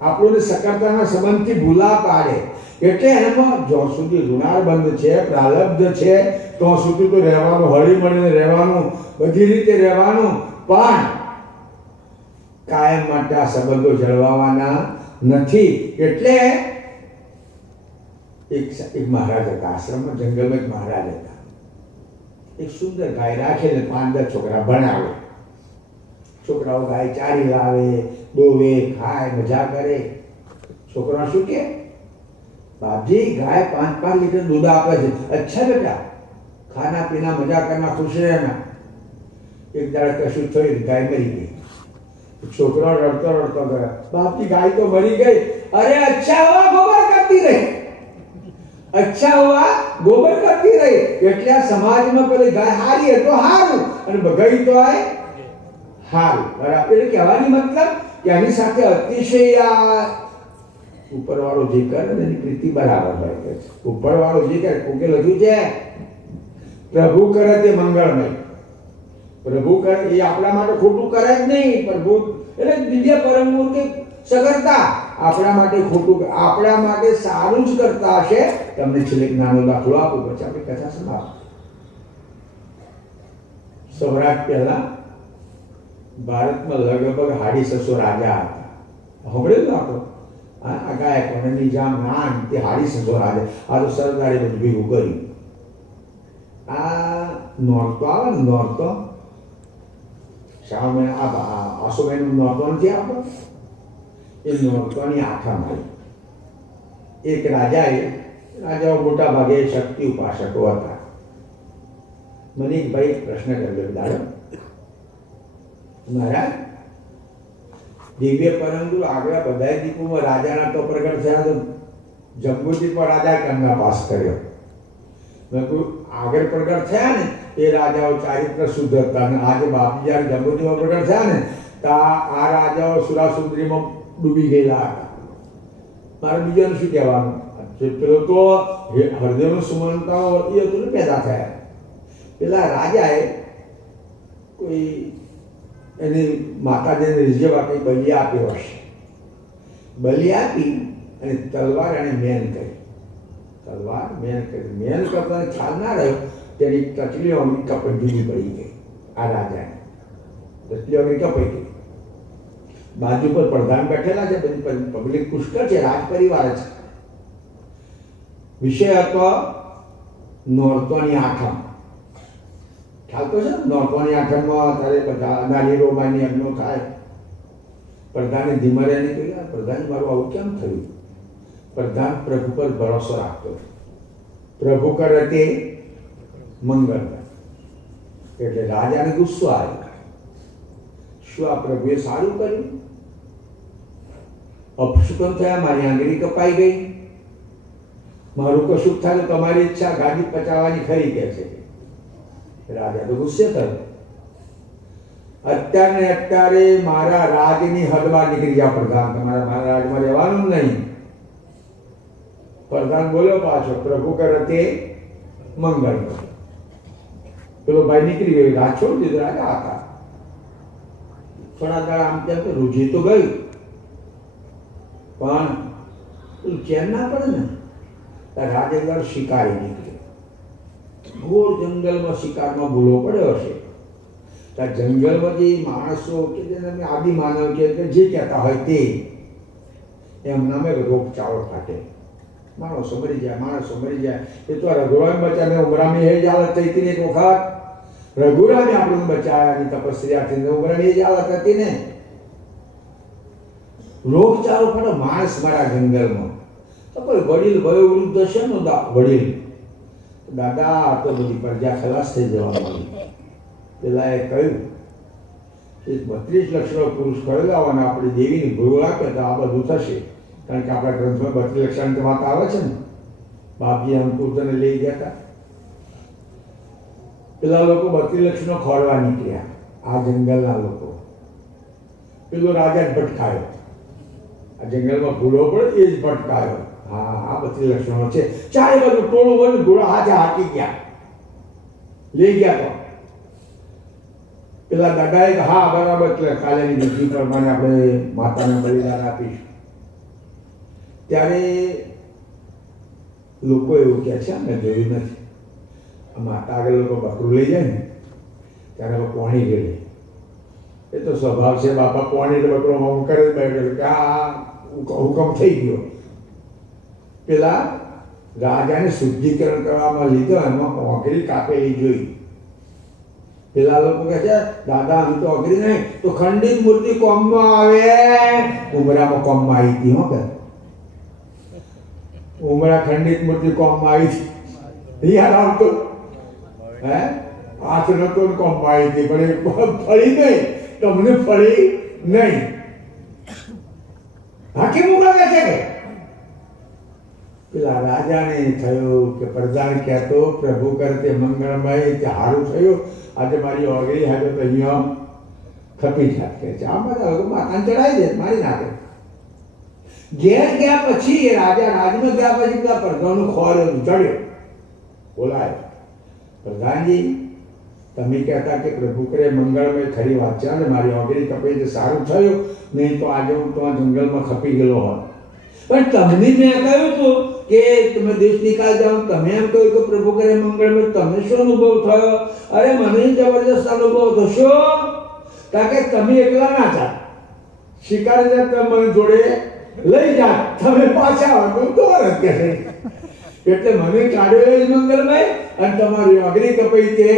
આપણને સકર્તાના સંબંધથી ભૂલા પાડે. એટલે એમાં જ્યાં સુધી ઋણારબંધ છે, પ્રારબ્ધ છે, ત્યાં સુધી તો રહેવાનું, હળી મળીને રહેવાનું, બધી રીતે રહેવાનું. પણ કાયમ માટે આ સંબંધો જળવાવાના નથી. એટલે એક મહારાજ હતા આશ્રમમાં, જંગલમાં એક મહારાજ હતા. એક સુંદર ગાય રાખે ને 5-10 છોકરા ભણાવે. છોકરાઓ ગાય ચારી લાવે, દોવે, ખાય, મજા કરે. છોકરા શું કે? બાપજી ગાય 5-5 લીટર दूध આપે છે. અચ્છા બેટા, ખાના પીના મજા કરના, ખુશ રહેના. એક દાડે કશું થયું, ગાય મરી ગઈ. છોકરા રડતો રડતો ગયા, બાપજી ગાય તો મરી ગઈ. અરે અચ્છા હુઆ ગોબર કરતી રહી, અચ્છા હુઆ ગોબર કરતી રહી. એટલે આ સમાજમાં પેલી ગાય હારી તો હારું અને બગાડી તો આય હારું. બરાબર? એટલે કહેવાની મતલબ કે આની સાથે અતિશય આ ઉપરવાળો જે કરે ને એની પ્રીતિ બરાબર હોય છે. ઉપરવાળો જે કરે, કોકે લખ્યું છે પ્રભુ કરે તે મંગળમય. પ્રભુ કરે એ આપણા માટે ખોટું કરે જ નહીં. પ્રભુ એટલે દિવ્ય પરમ મૂર્તિ સગર્તા આપણા માટે ખોટું, આપણા માટે સારું જ કરતા હશે. તમને છેલ્લે નાનો દાખલો આપું, પછી આપણે કથા સમાપ્ત. સૌરાષ્ટ્ર પહેલા ભારતમાં લગભગ 650 રાજા હતા. સાંભળેલું આપણો આ ગાયકવાડ નિજામ નાન તે 650 રાજા. આ તો સરદારે બધું ભેગું કર્યું. આ નોરતો આવે ને, નોરતો શ્રાવણ મહિના, આસો મહિનો નોરતો નથી આપો, એ નોરતોની આઠમ આવી. એક રાજાઓ મોટા ભાગે શક્તિ ઉપાસકો હતા. મને એક ભાઈ પ્રશ્ન કર્યો, દાદા મહારાજ દિવ્ય પરંતુ આગળ બધા દીપોમાં રાજાના તો પ્રગટ થયા, તો જંબુદ્વીપમાં રાજા કન્યા પાસ કર્યો. મેં કહ્યું આગળ પ્રગટ થયા ને એ રાજાઓ ચારિત્ર શુદ્ધ હતા, અને આજે બાપજી જ્યારે જંબુદ્વીપમાં પ્રગટ થયા ને તો આ રાજાઓ સુરાસુંદરીમાં ડૂબી ગયેલા હતા. મારે બીજાને શું કહેવાનું? પેલો તો હૃદયનો સુમનતાઓ એ હતું ને પેદા થયા. પેલા રાજાએ કોઈ એની માતાજીને રિઝર્વ આપી બલિ આપ્યો હશે. બલિ આપી અને તલવાર એને મેન કરી. તલવાર મેન કરી. મેન કરતા ખ્યાલ ના રહ્યો, તેની ટચલીઓ અમેરિકા પર જુદી પડી ગઈ. આ રાજાને ટચલીઓ અમેરિકા પડી ગઈ. બાજુ પર પ્રધાન બેઠેલા છે, બધી પબ્લિક પુષ્કળ છે, રાજ પરિવાર છે. વિષય હતો નોરતોની આઠમ. ખ્યાલ તો છે ને, નોરતોની આઠમમાં ત્યારે બધા નાની રોમાની યજ્ઞો થાય. પ્રધાને ધીમરે એને કહ્યું, પ્રધાન મારું આવું કેમ થયું? પ્રધાન પ્રભુ પર ભરોસો રાખતો, પ્રભુ કરે તે મંગળ. એટલે રાજાને ગુસ્સો આવ્યો, શું આ પ્રભુએ સારું કર્યું? અપશુકન થયા, મારી આંગળી કપાઈ ગઈ, મારું કશુંક થાય તો તમારી ઈચ્છા ગાદી પચાવવાની ખરી કે છે. રાજા તો ગુસ્સે થયો, અત્યારે મારા રાજની હદમાં નીકળી ગયા પ્રધાન, તમારા મારા રાજમાં રહેવાનું નહીં. પ્રધાન બોલ્યો પાછો, પ્રભુ કરે તે મંગળ. પેલો ભાઈ નીકળી ગયો, રાજ છોડી દીધો. રાજા હતા થોડા દાડા આમ તેમ તો રૂજી તો ગયું, પણ ચેન ના પડે ને. રાજેન્દ્ર શિકારી નીકળ્યો. ઘોર જંગલમાં શિકારમાં ભૂલો પડ્યો હશે. ત્યાં જંગલમાં જે માણસો કે જેને આદિ માનવ કે જે કહેતા હોય તે, એમ નામે રોગચાળો ફાટે, માણસો મરી જાય. એ તો રઘુરામ બચાને ઉમરામી એ જ હાલત થઈ હતી ને એક વખત. રઘુરામે આપણને બચાવ્યાની તપસ્યાથી ઉમરાની એ જ હાલત હતી ને. રોગચાળો પડે માણસ મારા જંગલમાં. તો કોઈ વડીલ વયોવૃદ્ધ હશે ને વડીલ, દાદા આ તો બધી પ્રજા ખલાસ થઈ જવાની. પેલા એ કહ્યું કે 32 લક્ષણો પુરુષ કરેલા અને આપણી દેવીની ભૂલ આપે તો આ બધું થશે. કારણ કે આપણા ગ્રંથમાં 32 લક્ષણ વાત આવે છે ને. બાપજી અંકુરને લઈ ગયા હતા. પેલા લોકો 32 લક્ષણો ખોરવા નીકળ્યા, આ જંગલના લોકો. પેલો રાજા જ ભટકાયો, આ જંગલમાં ભૂલો પડે એ જ ભટકાયો. હા, આ 32 લક્ષણો છે. ચારે બાજુ ટોળું બને ઘોડા હાથે હાકી ગયા, લઈ ગયા. તો પેલા દાદાએ હા બરાબર, એટલે કાલેની વિધિ પ્રમાણે આપણે માતાને બલિદાન આપીશું. ત્યારે લોકો એવું કહે છે, અમે જોયું નથી, માતા આગળ લોકો બકરું લઈ જાય ને ત્યારે હવે પોણી ગયેલી. એ તો સ્વભાવ છે બાપા, પોણી તો બકરો હોમ કરે જ બેઠો કે આ હુકમ થઈ ગયો. પેલા રાજાને શુદ્ધિકરણ કરવામાં લીધો, એમાં ઓગળી કાપેલી જોઈ. પેલા લોકો કહે છે દાદા આમ તો ઓગળી નહીં તો ખંડિત મૂર્તિ કોમમાં આવે. ઉમરામાં કોમમાં આવી હતી. હો કે ઉમરા ખંડિત મૂર્તિ કોમમાં આવી હતી, યાદ આવતો હે? હાથ નતો કોમમાં આવી હતી, પણ એ ફળી નહીં, તમને ફળી નહીં. હાકી મુકાવે છે કે પેલા રાજાને થયું કે પ્રજાને કહેતો પ્રભુ કરતે મંગળમય કે સારું થયું, આજે મારી ઓગળી હાજર તો અહીંયા ખપી જાત કે છે. આ બધા લોકો માતાને ચડાવી દે, મારી નાખે. ઘેર ગયા પછી એ રાજા રાજમાં ગયા પછી પેલા પ્રજાનું ખોર ચડ્યો, બોલાય પ્રધાનજી તમે કહેતા કે પ્રભુ કરે મંગળમય, ખરી વાત છે ને મારી ઓગળી કપાઈ તો સારું થયું, નહીં તો આજે હું તો જંગલમાં ખપી ગયેલો હોત. પણ તમને મેં કહ્યું હતું કે તમે દેશ નિકાલ જાઓ, તમે એમ કહ્યું કે પ્રભુ કરે મંગળમય, તમને શું અનુભવ થયો? અરે મને જબરદસ્ત અનુભવ થશો, કારણ કે તમે એકલા ના જાત, શિકારી જાત તમે મને જોડે લઈ જાત, તમે પાછા આવો તો રદ કરે. એટલે મને કાઢ્યો જ મંગળમય અને તમારી ઓગળી કપાઈ તે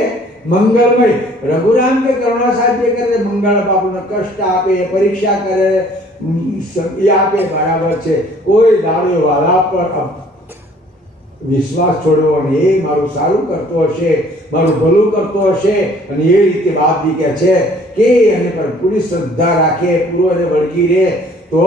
મંગળમય. રઘુરામ કે કરુણા સાધ્ય કરે, મંગળ બાપુને કષ્ટ આપે, પરીક્ષા કરે, એ આપે, બરાબર છે. કોઈ દાડો વાલા પર વિશ્વાસ છોડ્યો અને એ મારું સારું કરતો હશે, મારું ભલું કરતો હશે, અને એ રીતે બાપજી કહે છે કે એને પર પૂરી શ્રદ્ધા રાખે, પૂરો એને વળગી રહે, તો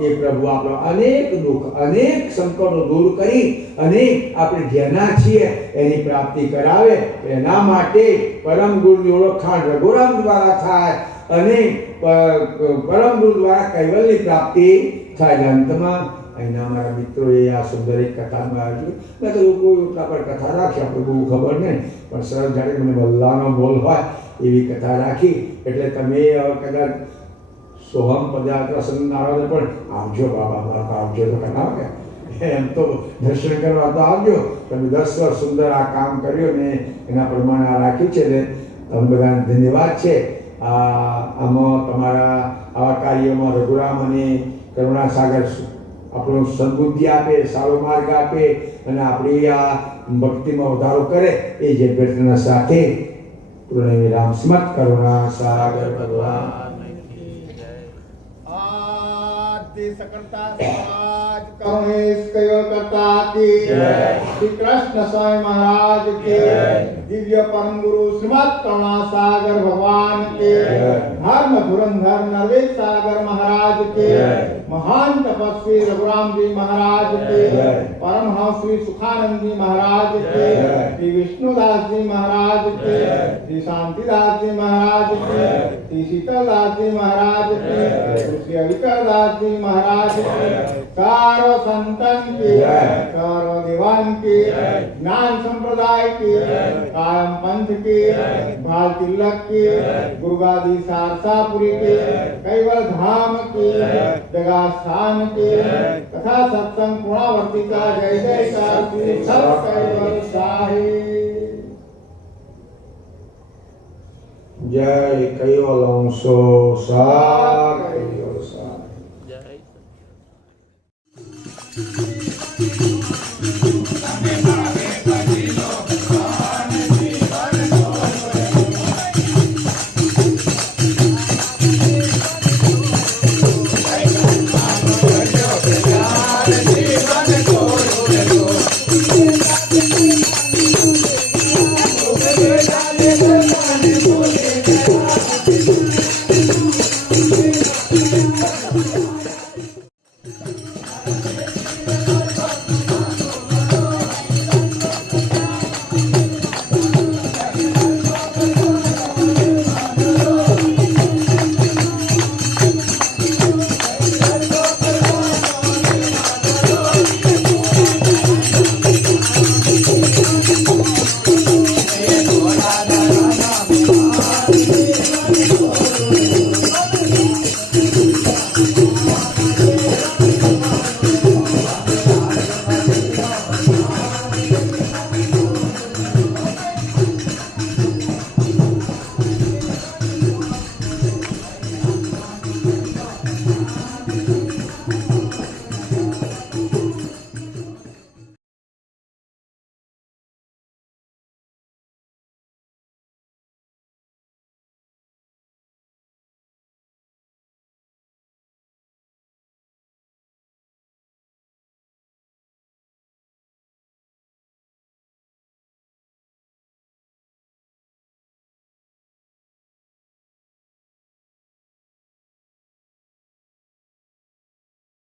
એ પ્રભુ આપણો અનેક દુઃખ, અનેક સંકટો દૂર કરી અને આપણે જેના છીએ એની પ્રાપ્તિ કરાવે. એના માટે પરમ ગુરુની ઓળખાણ રઘુરામ દ્વારા થાય અને પરમ ગુરુ દ્વારા કૈવલ્યની પ્રાપ્તિ થાય. અંતમાં અહીંના અમારા મિત્રોએ આ સુંદર એક કથામાં આવ્યું. મેં તો લોકો એટલા પર કથા રાખી, આપણે બહુ ખબર નહીં, પણ સરસ જાણે મને વલ્લાનો બોલ હોય એવી કથા રાખી. એટલે તમે કદાચ સોહમ પદયાત્રા સંનારાને પણ આવજો બાબા, મારા તો આવજો તો કથા કે એમ તો દર્શન કરવા તો આવજો. તમે 10 વર્ષ સુંદર આ કામ કર્યું ને એના પ્રમાણે આ રાખ્યું છે ને તમે બધાને ધન્યવાદ છે. આમાં તમારા આવા કાર્યોમાં રઘુરામ અને કરુણાસાગર આપણો સદબુદ્ધિ આપે, સારો માર્ગ આપે અને આપણી આ ભક્તિમાં વધારો કરે, એ જે પ્રાર્થના સાથે પૂર્ણ વિરામ. સ્મત કરુણાસાગર ભગવાન सकलता समाज कमहेश कयो करता की श्री कृष्ण स्वामी महाराज के दिव्य परम गुरु श्रीमद करुणासागर भगवान के धर्म धुरंधर नरवेद सागर महाराज के महान तपस्वी रघुराम जी महाराज के परमहंस श्री सुखानंद जी महाराज के श्री विष्णुदास जी महाराज के श्री शांतिदास जी महाराज के श्री शीतलदास जी महाराज के श्री अविकरदास जी महाराज के चारों संतन की, चारों दीवान की, ज्ञान संप्रदाय की, कायम पंथ की, बाल तिलक की, गुरुगादी सारसापुरी की, कैवल धाम की, जगा स्थान की तथा सत्संग पुणावर्ती का जय जयकार श्री सब कैवल साहिब। जय कैवलम सो सा कैवल सा।